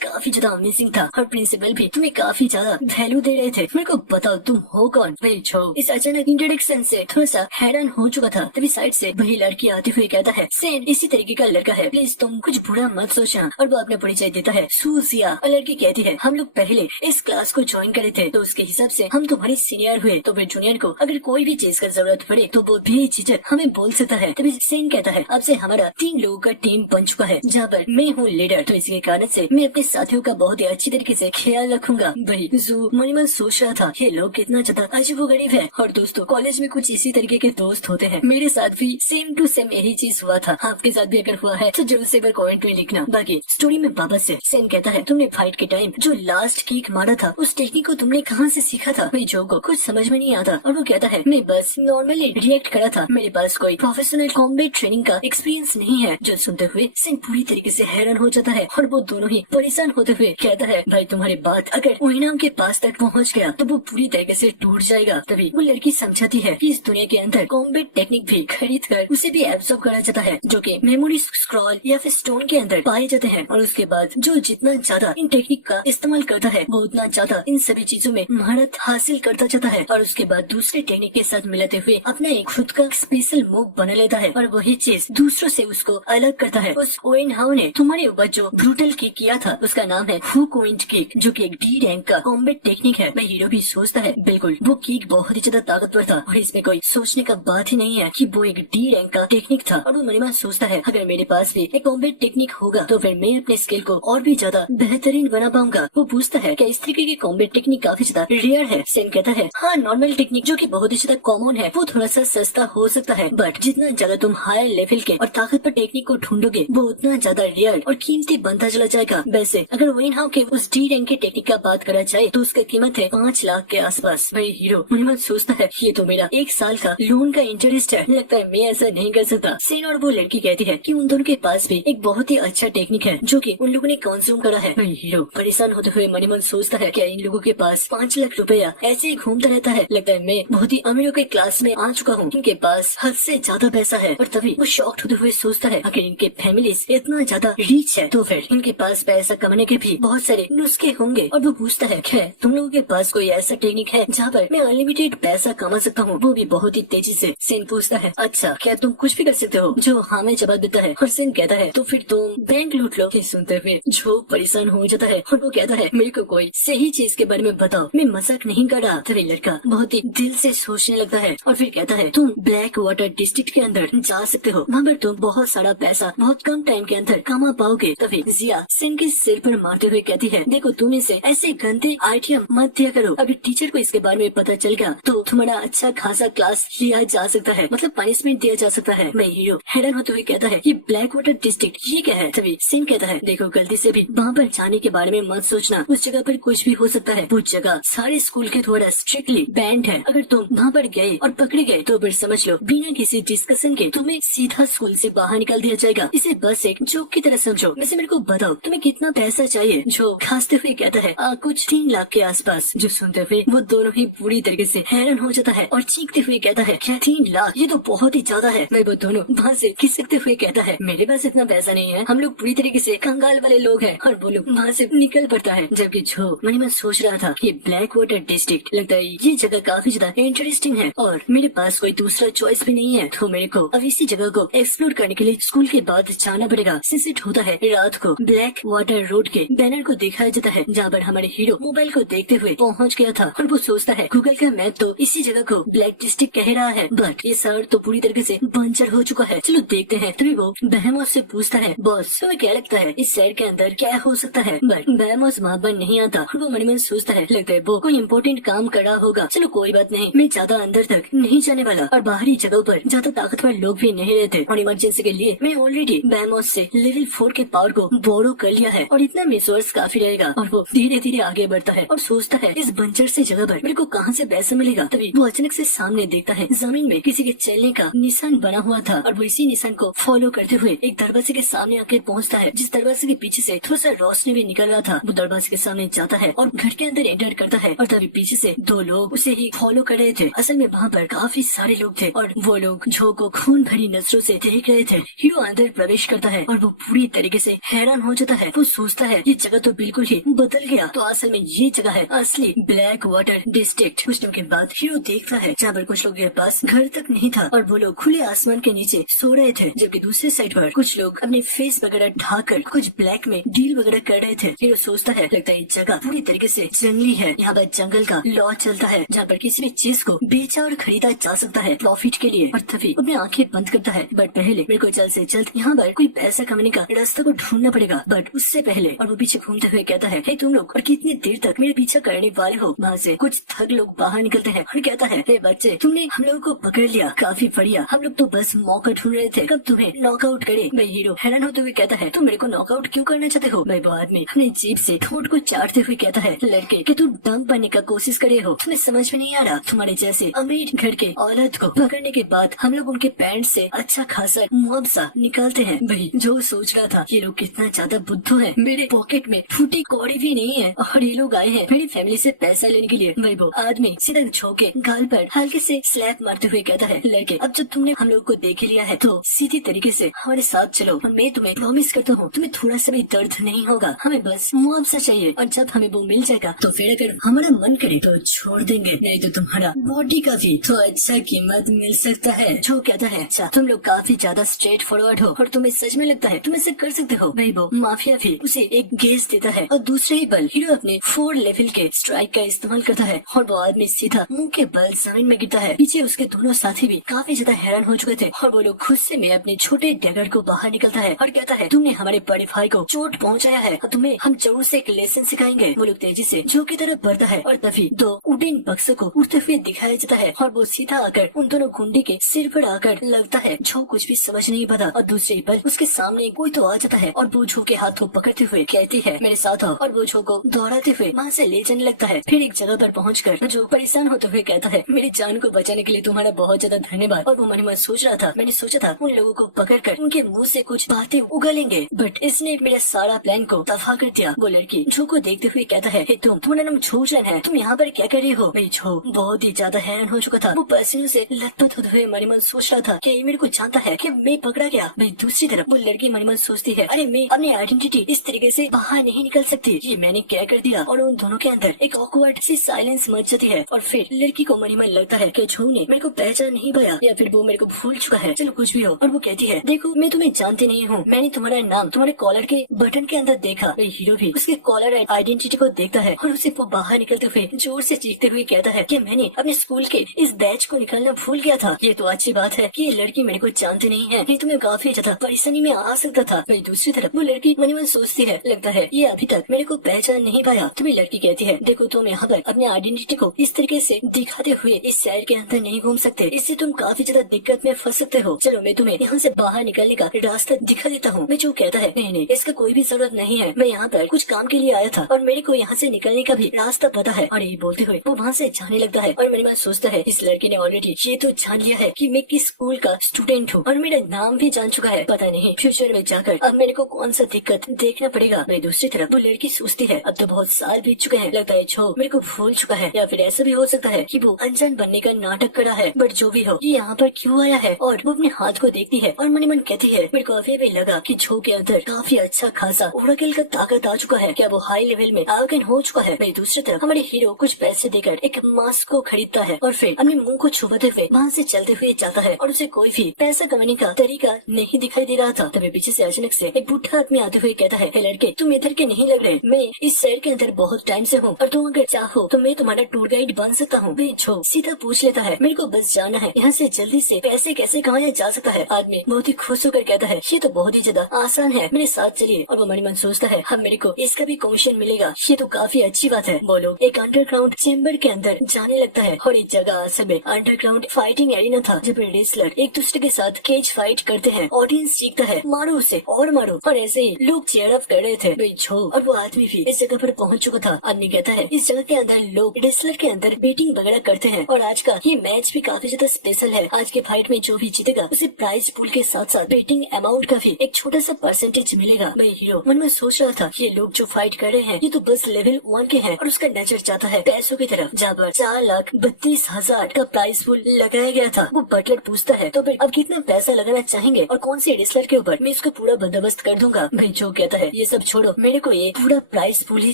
काफी ज्यादा अमेजिंग था और प्रिंसिपल भी तुम्हें काफी ज्यादा वैल्यू दे रहे थे। मेरे को बताओ तुम हो कौन? वही छो इस अचानक इंट्रोडक्शन से थोड़ा सा हैरान हो चुका था। तभी साइड से वही लड़की आते हुए कहता है सेन इसी तरीके का लड़का है, प्लीज तुम कुछ बुरा मत सोचना। और वो अपना परिचय देता है सूजिया। और लड़की कहती है हम लोग पहले इस क्लास को ज्वाइन करे थे तो उसके हिसाब से हम तुम्हारे सीनियर हुए, तो फिर जूनियर को अगर कोई भी चीज का जरूरत पड़े तो वो बेझिझक हमें बोल सकता है। तभी सेन कहता है अब से हमारा 3 लोगों का टीम बन चुका है जहाँ पर मैं हूँ लीडर, तो इसके कारण से मैं अपने साथियों का बहुत ही अच्छी तरीके से ख्याल रखूंगा। वही जू मन में सोच रहा था ये लोग कितना ज्यादा अजीबोगरीब है। और दोस्तों कॉलेज में कुछ इसी तरीके के दोस्त होते हैं। मेरे साथ भी सेम टू सेम यही चीज हुआ था। आपके साथ भी अगर हुआ है तो जरूर से एक बार कमेंट में लिखना। बाकी स्टोरी में वापस से सेन कहता है तुमने फाइट के टाइम जो लास्ट किक मारा था उस टेक्निक को तुमने कहाँ से सीखा था? वही जो को कुछ समझ में नहीं आता और वो कहता है मैं बस नॉर्मली रिएक्ट करा था, मेरे पास कोई प्रोफेशनल कॉम्बैट ट्रेनिंग का एक्सपीरियंस नहीं है। जो सुनते हुए सेन पूरी तरीके से हैरान हो जाता है और वो दोनों ही परेशान होते हुए कहता है भाई तुम्हारी बात अगर ओहिनाम के पास तक पहुँच गया तो वो पूरी तरीके से टूट जाएगा। तभी वो लड़की समझाती है कि इस दुनिया के अंदर कॉम्बैट टेक्निक भी खरीद कर उसे भी एब्जॉर्ब करा जाता है जो कि मेमोरी स्क्रॉल या फिर स्टोन के अंदर पाए जाते हैं। और उसके बाद जो जितना ज्यादा इन टेक्निक का इस्तेमाल करता है वो उतना ज्यादा इन सभी चीजों में महारत हासिल करता जाता है और उसके बाद दूसरे टेक्निक के साथ मिलाते हुए अपना एक खुद का स्पेशल मूव बना लेता है और वही चीज दूसरों से उसको अलग करता है। उस ओवेन हाउ ने तुम्हारे ऊपर जो ब्रूटल किक किया था उसका नाम है हुक ओइंट किक जो कि एक डी रैंक का कॉम्बैट टेक्निक है। मैं हीरो भी सोचता है बिल्कुल वो किक बहुत ही ज्यादा ताकतवर था और इसमें कोई सोचने का बात ही नहीं है कि वो एक डी रैंक का टेक्निक था। और वो मन में सोचता है अगर मेरे पास भी एक कॉम्बैट टेक्निक होगा तो फिर मैं अपने स्किल को और भी ज्यादा बेहतरीन बना पाऊंगा। वो पूछता है क्या इस तरीके की कॉम्बैट टेक्निक काफी ज्यादा रेयर है? सेन कहता है हाँ नॉर्मल टेक्निक जो कि बहुत ही ज्यादा कॉमन है वो थोड़ा सा सस्ता हो सकता है बट जितना ज्यादा तुम हायर लेवल के और ताकतवर टेक्निक को ढूंढोगे वो उतना ज्यादा रेयर और कीमती बनता चला जाएगा। वैसे अगर ओवेन हाउ के उस डी रैंक के टेक्निक का बात करा जाए तो उसका कीमत है 5 लाख के आसपास। वही हीरो मन में सोचता है ये तो मेरा 1 साल का लोन का इंटरेस्ट है, लगता है मैं ऐसा नहीं कर सकता। सेन और वो लड़की कहती है कि उन दोनों के पास भी एक बहुत ही अच्छा टेक्निक है जो कि उन लोगों ने कंज्यूम करा है। वही हीरो परेशान होते हुए मन मन सोचता है क्या इन लोगों के पास 5 लाख रुपया ऐसे ही घूमता रहता है, लगता है मैं बहुत ही अमीरों के क्लास में आ चुका हूँ, इनके पास हद से ज्यादा पैसा है। और तभी वो शॉक्ड होते हुए सोचता है अगर इनके फैमिली इतना ज्यादा रिच है तो फिर इनके पास पैसा कमाने के भी बहुत सारे नुस्खे होंगे। और वो पूछता है क्या तुम लोगों के पास कोई ऐसा टेक्निक है जहाँ पर मैं अनलिमिटेड पैसा कमा सकता हूँ, वो भी बहुत ही तेजी से? सेन पूछता है अच्छा क्या तुम कुछ भी कर सकते हो? जो हाँ में जवाब देता है। और सेन कहता है तो फिर तुम बैंक लूट लो। सुनते हुए जो परेशान हो जाता है और वो कहता है मेरे को कोई सही चीज के बारे में बताओ, मैं मजाक नहीं कर रहा। तभी लड़का बहुत ही दिल से सोचने लगता है और फिर कहता है तुम ब्लैक वाटर डिस्ट्रिक्ट के अंदर जा सकते हो, वहाँ पर तुम बहुत सारा पैसा बहुत कम टाइम के अंदर कमा पाओगे। तभी जिया सेन के सिर पर मारते हुए कहती है देखो तुम इसे ऐसे गंदे आइडिया मत दिया करो, अगर टीचर को इसके बारे में पता चल गया तो तुम्हारा अच्छा खासा क्लास लिया जा सकता है, मतलब पनिशमेंट दिया जा सकता है। मैं हीरो हैरान होते हुए कहता है ये ब्लैक वाटर डिस्ट्रिक्ट ये क्या है? तभी सेन कहता है देखो गलती से भी वहाँ पर जाने के बारे में मत सोचना, उस जगह पर कुछ भी हो सकता है, वो जगह सारे स्कूल के द्वारा स्ट्रिक्टली बैंड है। अगर तुम वहाँ पर गए और पकड़े गए तो फिर समझ लो बिना किसी डिस्कशन के तुम्हें सीधा स्कूल से बाहर निकाल दिया जाएगा। इसे बस एक जोक की तरह समझो। वैसे मेरे को बताओ तुम्हें कितना पैसा चाहिए? जो खांसते हुए कहता है कुछ 3 लाख के आसपास। जो सुनते हुए वो दोनों ही पूरी तरीके से हैरान हो जाता है और चीखते हुए कहता है क्या 3 लाख? ये तो बहुत ही ज्यादा है। मैं वो दोनों वहाँ से खिसकते हुए कहता है मेरे पास इतना पैसा नहीं है, हम लोग पूरी तरीके से कंगाल वाले लोग हैं। और वो लोग वहाँ से निकल पड़ता है। जबकि जो मैं सोच रहा था कि ब्लैक वाटर डिस्ट्रिक्ट, लगता है ये जगह काफी ज्यादा इंटरेस्टिंग है और मेरे पास कोई दूसरा चॉइस भी नहीं है, तो मेरे को अब इसी जगह को एक्सप्लोर करने के लिए स्कूल के बाद जाना पड़ेगा। सिंसिट होता है रात को ब्लैक वाटर रोड के बैनर को दिखाया जाता है जहाँ पर हमारे हीरो मोबाइल को देखते हुए पहुँच गया था और वो सोचता है गूगल का मैप तो इसी जगह को ब्लैक डिस्ट्रिक्ट कह रहा है बट ये शहर तो पूरी तरीके से बंजर हो चुका है, चलो देखते हैं। तभी वो बेहेमोस से पूछता है बॉस तुम्हें क्या लगता है इस शहर के अंदर क्या हो सकता है? बट बेहेमोस वहाँ पर नहीं आता और वो मन में सोचता है लगता है वो कोई इम्पोर्टेंट काम कर रहा होगा, चलो कोई बात नहीं, मैं ज्यादा अंदर तक नहीं जाने वाला और बाहरी जगहों पर ज्यादा ताकतवर लोग भी नहीं रहते और इमरजेंसी के लिए मैं ऑलरेडी बेहेमोस से लेवल 4 के पावर को बोरो कर लिया है और इतना रिसोर्स काफी रहेगा। और वो धीरे धीरे आगे बढ़ता है और सोचता है इस बंजर से जगह पर मेरे को कहाँ से पैसा मिलेगा। तभी वो अचानक से सामने देखता है जमीन में किसी के चलने का निशान बना हुआ था और वो इसी निशान को फॉलो करते हुए एक दरवाजे के सामने आके पहुँचता है, जिस दरवाजे के पीछे से थोड़ा सा रोशनी भी निकल रहा था। वो दरवाजे के सामने जाता है और घर के अंदर एंटर करता है और तभी पीछे से 2 लोग उसे ही फॉलो कर रहे थे। असल में वहाँ पर काफी सारे लोग थे और वो लोग जो को खून भरी नजरों से देख रहे थे। हीरो अंदर प्रवेश करता है और वो पूरी तरीके से हैरान हो जाता है। वो सोचता है ये जगह तो बिल्कुल ही बदल गया, तो असल में ये जगह है असली ब्लैक वाटर डिस्ट्रिक्ट। कुछ दिनों के बाद हीरो देखता है जहाँ पर कुछ लोग के पास घर तक नहीं था और वो लोग खुले आसमान के नीचे सो रहे थे, जबकि दूसरे साइड पर कुछ लोग अपने फेस वगैरह ढाकर कुछ ब्लैक में डील वगैरह कर रहे थे। हीरो सोचता है लगता है जगह पूरी तरीके से जंगली है, यहाँ पर जंगल का लॉ चलता है जहाँ पर किसी भी चीज को बेचा और खरीदा जा सकता है प्रॉफिट के लिए। और तभी अपनी आंखें बंद करता है, बट पहले मेरे को जल्द से जल्द यहाँ पर कोई पैसा कमाने का रास्ता को ढूंढना पड़ेगा। बट उससे पहले और वो पीछे घूमते हुए कहता है हे तुम लोग और कितनी देर तक मेरे पीछा करने वाले हो। वहाँ से कुछ थग लोग बाहर निकलते हैं और कहता है हे बच्चे तुमने हम लोगों को पकड़ लिया, काफी बढ़िया, हम लोग तो बस मौका ढूंढ रहे थे कब तुम्हें नॉकआउट करे। भाई हीरो हैरान होते हुए कहता है तुम मेरे को नॉकआउट क्यों करना चाहते हो। भाई वो आदमी अपने जीभ से ठोट को चाटते हुए कहता है लड़के कि तुम डंग बनने का कोशिश करे हो, तुम्हें समझ में नहीं आ रहा। तुम्हारे जैसे अमीर घर के औरत को पकड़ने के बाद हम लोग उनके पैंट से अच्छा खासा मुआवजा निकालते हैं। भाई जो सोच रहा था ये लोग कितना ज्यादा बुद्धू है, मेरे पॉकेट में फूटी कौड़ी भी नहीं है और ये लोग आए हैं मेरी फैमिली से पैसा लेने के लिए। भाई वो आदमी सीधा झोंके गाल पर हल्के से स्लैप मारते हुए कहता है लड़के अब जब तुमने हम लोग को देख लिया है तो सीधी तरीके से हमारे साथ चलो और मैं तुम्हें प्रॉमिस करता हूँ तुम्हें थोड़ा सा भी दर्द नहीं होगा, हमें बस मुआवजा चाहिए और जब हमें वो मिल जाएगा तो फिर अगर हमारा मन करे तो छोड़ देंगे, नहीं तो तुम्हारा बॉडी का भी तो अच्छा कीमत मिल सकता है। जो कहता है अच्छा तुम लोग काफी ज्यादा स्ट्रेट फॉरवर्ड हो और तुम्हें सच में लगता है तुम ऐसे कर सकते हो। भाई वो माफिया भी उसे एक गेज देता है और दूसरे ही पल हीरो अपने 4 लेवल के स्ट्राइक का इस्तेमाल करता है और वो आदमी सीधा मुंह के बल जमीन में गिरता है। पीछे उसके दोनों साथी भी काफी ज्यादा हैरान हो चुके थे और वो लोग गुस्से में अपने छोटे डैगर को बाहर निकलता है और कहता है तुमने हमारे बड़े भाई को चोट पहुंचाया है और तुम्हें हम जरूर से एक लेसन सिखाएंगे। वो लोग तेजी से जो की तरफ बढ़ता है और तभी 2 वुडन बक्सों को उड़ते हुए दिखाया जाता है और वो सीधा आकर उन दोनों गुंडे के सिर पर आकर लगता है। जो कुछ भी समझ नहीं पाता और दूसरी पल उसके सामने कोई तो आ जाता है और वो झो के हाथों पकड़ते हुए कहती है मेरे साथ आओ और वो झो को दौड़ाते हुए वहाँ से ले जाने लगता है। फिर एक जगह पर पहुंचकर जो परेशान होते हुए कहता है मेरी जान को बचाने के लिए तुम्हारा बहुत ज्यादा धन्यवाद। और वो मन में सोच रहा था मैंने सोचा था उन लोगों को पकड़कर उनके मुंह से कुछ बातें उगलेंगे, बट इसने मेरा सारा प्लान को तबाह कर दिया। वो लड़की झो को देखते हुए कहता है तुम्हारा नाम झोजन है, तुम यहाँ पर क्या कर रहे हो। भाई झो बहुत ही ज्यादा हैरान हो चुका था, वो पसीनों से लथपथ होते हुए मन मन सोच रहा था कि ये मेरे को जानता है कि मैं पकड़ा गया। भाई दूसरी तरफ वो लड़की मन मन सोचती है अरे मैं अपनी आइडेंटिटी इस तरीके से बाहर नहीं निकल सकती, ये मैंने क्या कर दिया। और उन दोनों के अंदर एक ऑकवर्ड सी साइलेंस मच जाती है और फिर लड़की को मन मन लगता है कि झो ने मेरे को पहचान नहीं पाया या फिर वो मेरे को भूल चुका है, चलो कुछ भी हो। और वो कहती है देखो मैं तुम्हें जानती नहीं हूँ, मैंने तुम्हारा नाम तुम्हारे कॉलर के बटन के अंदर देखा। हीरो भी उसके कॉलर आइडेंटिटी को देखता है और उसे वो बाहर निकलते हुए जोर से चीखते हुए कहता है कि मैंने अपने स्कूल के इस बैच को निकालना भूल गया था। ये तो अच्छी बात है कि ये लड़की मेरे को जानती नहीं है, नहीं तो मैं काफी ज्यादा परेशानी में आ सकता था। वही दूसरी तरफ वो लड़की मन मन सोचती है लगता है ये अभी तक मेरे को पहचान नहीं पाया। तुम्हें लड़की कहती है देखो तुम यहाँ पर अपने आइडेंटिटी को इस तरीके से दिखाते हुए इस शहर के अंदर नहीं घूम सकते, इससे तुम काफी ज्यादा दिक्कत में फंस सकते हो। चलो मैं तुम्हें यहाँ से बाहर निकलने का रास्ता दिखा देता हूँ। मैं जो कहता है नहीं इसका कोई भी जरूरत नहीं है, मैं यहाँ पर कुछ काम के लिए आया था और मेरे को यहाँ से निकलने का भी रास्ता पता है। और यही बोलते हुए वो वहाँ से जाने लगता है और मेरे मन सोचता है इस लड़के ने ऑलरेडी ये तो जान लिया है कि मैं किस स्कूल का स्टूडेंट हूँ और मेरा नाम भी जान चुका है, पता नहीं फ्यूचर में जाकर अब मेरे को कौन सा दिक्कत देखना पड़ेगा। मैं दूसरी तरफ वो लड़की सोचती है अब तो बहुत साल बीत चुके हैं, लगता है झो मेरे को भूल चुका है या फिर ऐसा भी हो सकता है कि वो अनजान बनने का नाटक करा है। बट जो भी हो ये यहाँ पर क्यों आया है। और वो अपने हाथ को देखती है और मन मन कहती है मेरे को अभी भी लगा कि झो के अंदर काफी अच्छा खासा ओरेकल का ताकत आ चुका है, क्या वो हाई लेवल में आगन हो चुका है। वही दूसरी तरफ हमारे हीरो कुछ पैसे देकर एक मास्क को खरीदता है और फिर अपने मुंह को छुपाते हुए वहाँ से चलते हुए जाता है और उसे कोई भी पैसा कमाने का तरीका नहीं दिखाई दे रहा था। तभी पीछे से अचानक से एक बुढ़ा आदमी आते हुए कहता है लड़के तुम इधर के नहीं लग रहे, मैं इस शहर के अंदर बहुत टाइम से हूँ और तुम अगर चाहो तो मैं तुम्हारा टूर गाइड बन सकता हूँ। झो सीधा पूछ लेता है मेरे को बस जाना है, यहाँ से जल्दी से पैसे कैसे कमाया जा सकता है। आदमी बहुत ही खुश होकर कहता है ये तो बहुत ही ज्यादा आसान है, मेरे साथ चलिए। और वो मन मन सोचता है अब मेरे को इसका भी कमीशन मिलेगा, ये तो काफी अच्छी बात है। वो लोग एक अंडरग्राउंड चेम्बर के अंदर जाने लगता है और इस जगह असल में अंडरग्राउंड फाइटिंग एरिना था जब रेसलर एक दूसरे के साथ केज फाइट करते हैं। ऑडियंस चीखता है मारो उसे और मारो और ऐसे ही लोग चेयर अप कर रहे थे। भाई झो और वो आदमी भी इस जगह पर पहुंच चुका था। आदमी कहता है इस जगह के अंदर लोग रेसलर के अंदर बेटिंग वगैरह करते हैं और आज का ये मैच भी काफी ज्यादा स्पेशल है। आज के फाइट में जो भी जीतेगा उसे प्राइज पूल के साथ साथ बेटिंग अमाउंट का भी एक छोटा सा परसेंटेज मिलेगा। भाई हीरो मन में सोच रहा था ये लोग जो फाइट कर रहे हैं ये तो बस लेवल 1 के हैं और उसका नजर चाहता है पैसों की तरफ, जहाँ पर 4,32,000 का प्राइस फुल लगाया गया था। वो बटलर पूछता है तो फिर अब कितना पैसा लगाना चाहेंगे और कौन से रेसलर के ऊपर? मैं इसको पूरा बंदोबस्त कर दूंगा। भाई जो कहता है ये सब छोड़ो, मेरे को ये पूरा प्राइस फुल ही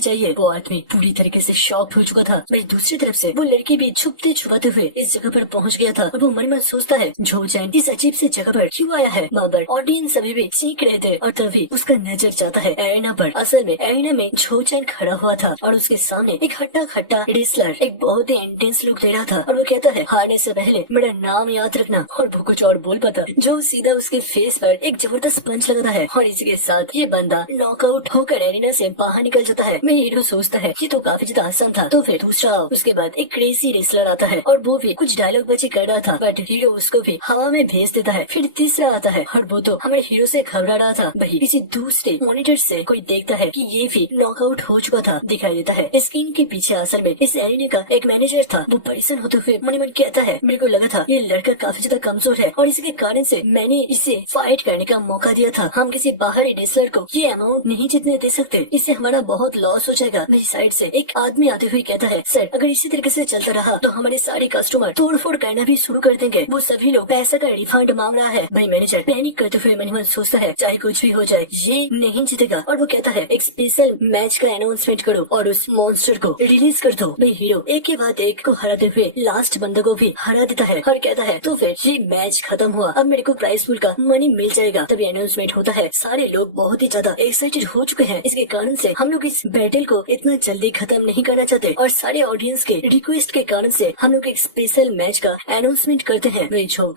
चाहिए। वो आदमी पूरी तरीके से शॉक हो चुका था। भाई दूसरी तरफ से वो लड़की भी छुपते छुपाते हुए इस जगह पर पहुंच गया था और वो मन में सोचता है झो चैन इस अजीब से जगह पर क्यों आया है। वहाँ पर ऑडियंस अभी भी चीख रहे थे और तभी उसका नजर जाता है एरिना पर। असल में एरिना में झो चैन खड़ा हुआ था और उसके सामने एक हट्टा खट्टा रेसलर एक बहुत ही इंटेंस लुक दे रहा था और वो कहता है हारने से पहले मेरा नाम याद रखना। और वो कुछ और बोल पाता जो सीधा उसके फेस पर एक जबरदस्त पंच लगता है और इसी के साथ ये बंदा नॉकआउट होकर एरिना से बाहर निकल जाता है। मैं हीरो सोचता है ये तो काफी ज्यादा आसान था। तो फिर दूसरा उसके बाद एक क्रेजी रेसलर आता है और वो भी कुछ डायलॉग बची कर रहा था, बट हीरो उसको भी हवा में भेज देता है। फिर तीसरा आता है और वो तो हमारे हीरो से घबरा रहा था। वही किसी दूसरे मॉनिटर से कोई देखता है कि ये भी नॉकआउट हो चुका था दिखाई देता है। स्क्रीन के पीछे असल में इस एरिना का एक मैनेजर था। वो परेशान होते हुए मन मन कहता है मेरे को लगा था ये लड़का काफी ज्यादा कमजोर है और इसके कारण से मैंने इसे फाइट करने का मौका दिया था। हम किसी बाहरी रेसलर को ये अमाउंट नहीं जीतने दे सकते, इससे हमारा बहुत लॉस हो जाएगा। मेरी साइड से एक आदमी आते हुए कहता है सर अगर इसी तरीके से चलता रहा तो हमारे सारे कस्टमर तोड़ फोड़ करना भी शुरू कर देंगे। वो सभी लोग पैसा का रिफंड मांग रहा है। भाई मैनेजर पैनिक करते हुए मन मन सोचता है चाहे कुछ भी हो जाए ये नहीं जीतेगा और वो कहता है एक स्पेशल मैच का अनाउंसमेंट करो और उस मॉन्स्टर को रिलीज कर दो। भाई हीरो एक के बाद एक को हराते हुए लास्ट बंदे को भी हरा देता है और कहता है तो फिर ये मैच खत्म हुआ, अब मेरे को प्राइस फुल का मनी मिल जाएगा। तभी अनाउंसमेंट होता है। सारे लोग बहुत ही ज्यादा एक्साइटेड हो चुके हैं। इसके कारण से हम लोग इस बैटल को इतना जल्दी खत्म नहीं करना चाहते और सारे ऑडियंस के रिक्वेस्ट के कारण से हम लोग एक स्पेशल मैच का अनाउंसमेंट करते हैं।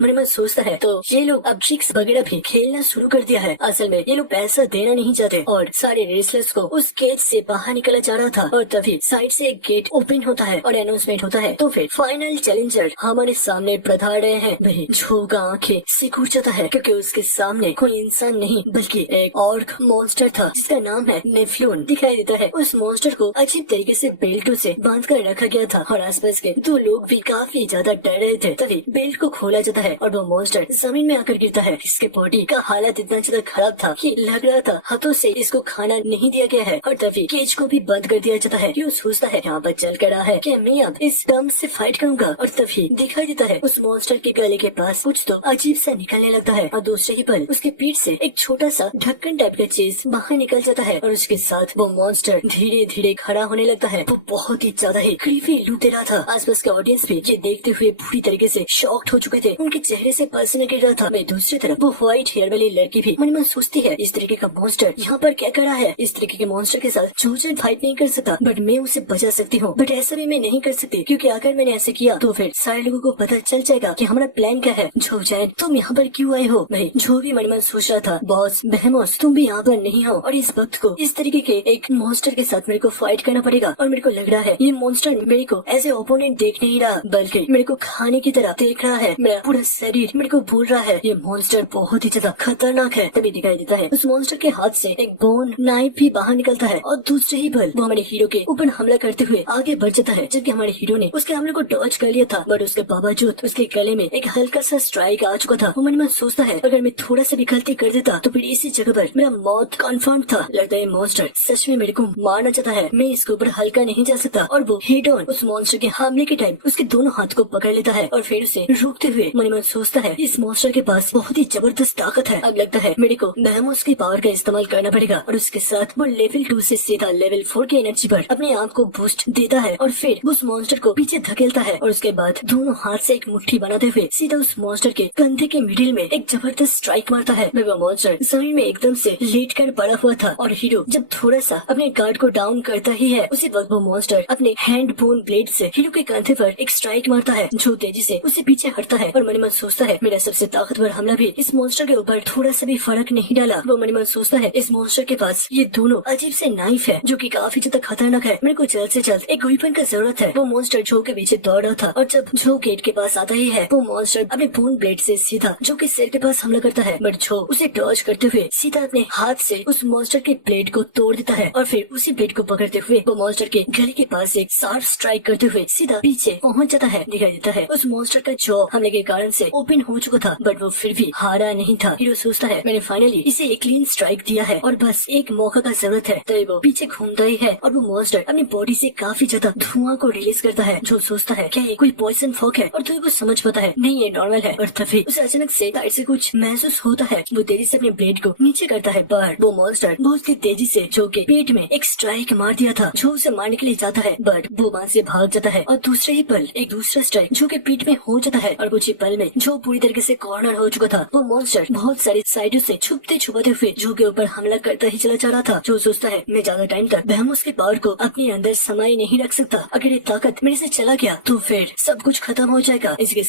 मन में सोचता है तो ये लोग अब ट्रिक्स वगैरह भी खेलना शुरू कर दिया है। असल में ये लोग पैसा देना नहीं चाहते और सारे रेसलर्स को उस गेट से बाहर निकला जा रहा था और तभी साइड से एक गेट ओपन होता है और अनाउंसमेंट होता है। तो फिर फाइनल चैलेंजर हमारे सामने पधार रहे हैं। वही झो का आंखें सिकुड़ जाता है क्योंकि उसके सामने कोई इंसान नहीं बल्कि एक ऑर्क मॉन्स्टर था जिसका नाम है नेफ्लून दिखाई देता है। उस मॉन्स्टर को अजीब तरीके से बेल्टों से बांध कर रखा गया था और आसपास के दो लोग भी काफी ज्यादा डर रहे थे। तभी बेल्ट को खोला जाता है और वो मॉन्स्टर जमीन में आकर गिरता है। इसके बॉडी का हालत इतना ज्यादा खराब था कि लग रहा था हाथों से इसको खाना नहीं दिया गया है और तभी केज को भी बंद कर दिया जाता है। ये सोचता है यहाँ पर चल कर रहा है कि मैं अब इस टर्म से फाइट करूंगा और तभी दिखाई देता है उस मॉन्स्टर के गले के पास कुछ तो अजीब सा निकलने लगता है और दूसरे ही पल उसके पीठ से एक छोटा सा ढक्कन टाइप का चीज बाहर निकल जाता है और उसके साथ वो मॉन्स्टर धीरे धीरे खड़ा होने लगता है। वो बहुत ही ज्यादा ही क्रीपी लुक दे रहा था। आसपास के ऑडियंस भी ये देखते हुए पूरी तरीके से शॉक्ड हो चुके थे। उनके चेहरे से पसीना गिर रहा था। मैं दूसरी तरफ वो व्हाइट हेयर वाली लड़की भी मन में सोचती है इस तरीके का मॉन्स्टर यहाँ पर क्या कर रहा है। इस तरीके के मॉन्स्टर के साथ जोजन फाइट नहीं कर सकता बट मैं उसे बचा सकती हूँ। बट ऐसा भी मैं नहीं कर सकती क्योंकि अगर मैंने ऐसे किया तो फिर सारे लोगों को पता चल जाएगा कि हमारा प्लान क्या है। जोजन तुम यहाँ पर क्यों आए हो। भाई जो भी मन में सोच रहा था बॉस बेहेमोस तुम भी यहाँ पर नहीं हो और इस वक्त को इस तरीके के एक मॉन्स्टर के साथ मेरे को फाइट करना पड़ेगा और मेरे को लग रहा है ये मॉन्स्टर मेरे को एज ए ओपोनेंट देख नहीं रहा बल्कि मेरे को खाने की तरह देख रहा है। मेरा पूरा शरीर मेरे को बोल रहा है ये मॉन्स्टर बहुत ही ज्यादा खतरनाक है। तभी दिखाई देता है उस मॉन्स्टर के हाथ से एक बोन नाइफ भी बाहर निकलता है और दूसरे ही पल वो हमारे हीरो के ऊपर हमला करते हुए आगे बढ़ जाता है। जबकि हमारे हीरो ने उसके हमले को डॉज कर लिया था बट उसके बावजूद उसके गले में एक हल्का सा स्ट्राइक आ चुका था। वो मन में सोचता है अगर मैं थोड़ा सा भी गलती कर देता तो फिर इसी जगह पर मेरा मौत कंफर्म था। लगता है मॉन्स्टर सच में मेरे को मारना चाहता है। मैं इसके ऊपर हल्का नहीं जा सकता और वो हेड ऑन उस मॉन्स्टर के हमले के टाइम उसके दोनों हाथ को पकड़ लेता है और फिर उसे रोकते हुए मन में सोचता है इस मॉन्स्टर के पास बहुत ही जबरदस्त ताकत है। अब लगता है मेरे को बेहेमोस की पावर का इस्तेमाल करना पड़ेगा और उसके साथ वो लेवल 2 से सीधा लेवल 4 की एनर्जी पर अपने आप को बूस्ट देता है और फिर उस मॉन्स्टर को पीछे धकेलता है और उसके बाद दोनों हाथ से एक मुट्ठी बनाते हुए सीधा उस मॉन्स्टर के कंधे के मिडिल में एक जबरदस्त स्ट्राइक मारता है। वो मॉन्स्टर जमीन में एकदम से लेट कर पड़ा हुआ था और हीरो जब थोड़ा सा अपने गार्ड को डाउन करता ही है उसी वक्त वो मॉन्स्टर अपने हैंड बोन ब्लेड से हीरो के कंधे पर एक स्ट्राइक मारता है जो तेजी से उसे पीछे हटता है और मन में सोचता है मेरा सबसे ताकतवर हमला भी इस मॉन्स्टर के ऊपर थोड़ा सा भी फर्क नहीं डाला। वो मन में सोचता है इस मॉन्स्टर के पास ये दोनों अजीब से नाइफ है जो कि काफी ज्यादा खतरनाक है। मेरे को जल्द से जल्द एक वेपन का जरूरत है। वो मॉन्स्टर जो के पीछे दौड़ रहा था और जब जो गेट के पास आता ही है वो मॉन्स्टर अपने बोन ब्लेड से सीधा जो के सिर के पास हमला करता है बट जो उसे डॉज करते हुए सीधा अपने हाथ से उस मॉन्स्टर के ब्लेड को तोड़ देता है और फिर उसी ब्लेड को पकड़ते हुए वो मॉन्स्टर के गले के पास एक शार्प स्ट्राइक करते हुए सीधा पीछे पहुंच जाता है। दिखाई देता है उस मॉन्स्टर का जॉ हमले के कारण से ओपन हो चुका था बट वो फिर भी हारा नहीं था। हीरो सोचता है मैंने फाइनली इसे एक क्लीन स्ट्राइक दिया है और बस एक मौका का जरूरत है। तो वो पीछे घूमता ही है और वो मॉन्स्टर अपनी बॉडी से काफी ज्यादा धुआं को रिलीज करता है। जो सोचता है क्या ये कोई पॉइजन फॉग है, और तभी वो समझ पाता है नहीं ये नॉर्मल है। और तभी उसे अचानक से साइड से कुछ महसूस होता है। वो तेजी से अपने ब्लेड को नीचे करता है, पर वो मॉन्स्टर बहुत ही तेजी से जो के पेट में एक स्ट्राइक मार दिया था, जो उसे मारने के लिए जाता है, बट वो वहाँ से भाग जाता है। और दूसरे ही पल एक दूसरा स्ट्राइक जो के पीठ में हो जाता है, और कुछ ही पल में जो पूरी तरीके से कॉर्नर हो चुका था, वो मॉन्स्टर बहुत सारी साइडों से छुपते छुपाते हुए जो के ऊपर हमला करता ही चला जा रहा था। जो सोचता है मैं ज्यादा टाइम तक बेहमोस के पावर को अपने अंदर समाये नहीं रख सकता, अगर ये ताकत मेरे से चला गया तो फिर सब कुछ खत्म हो जाएगा। इसके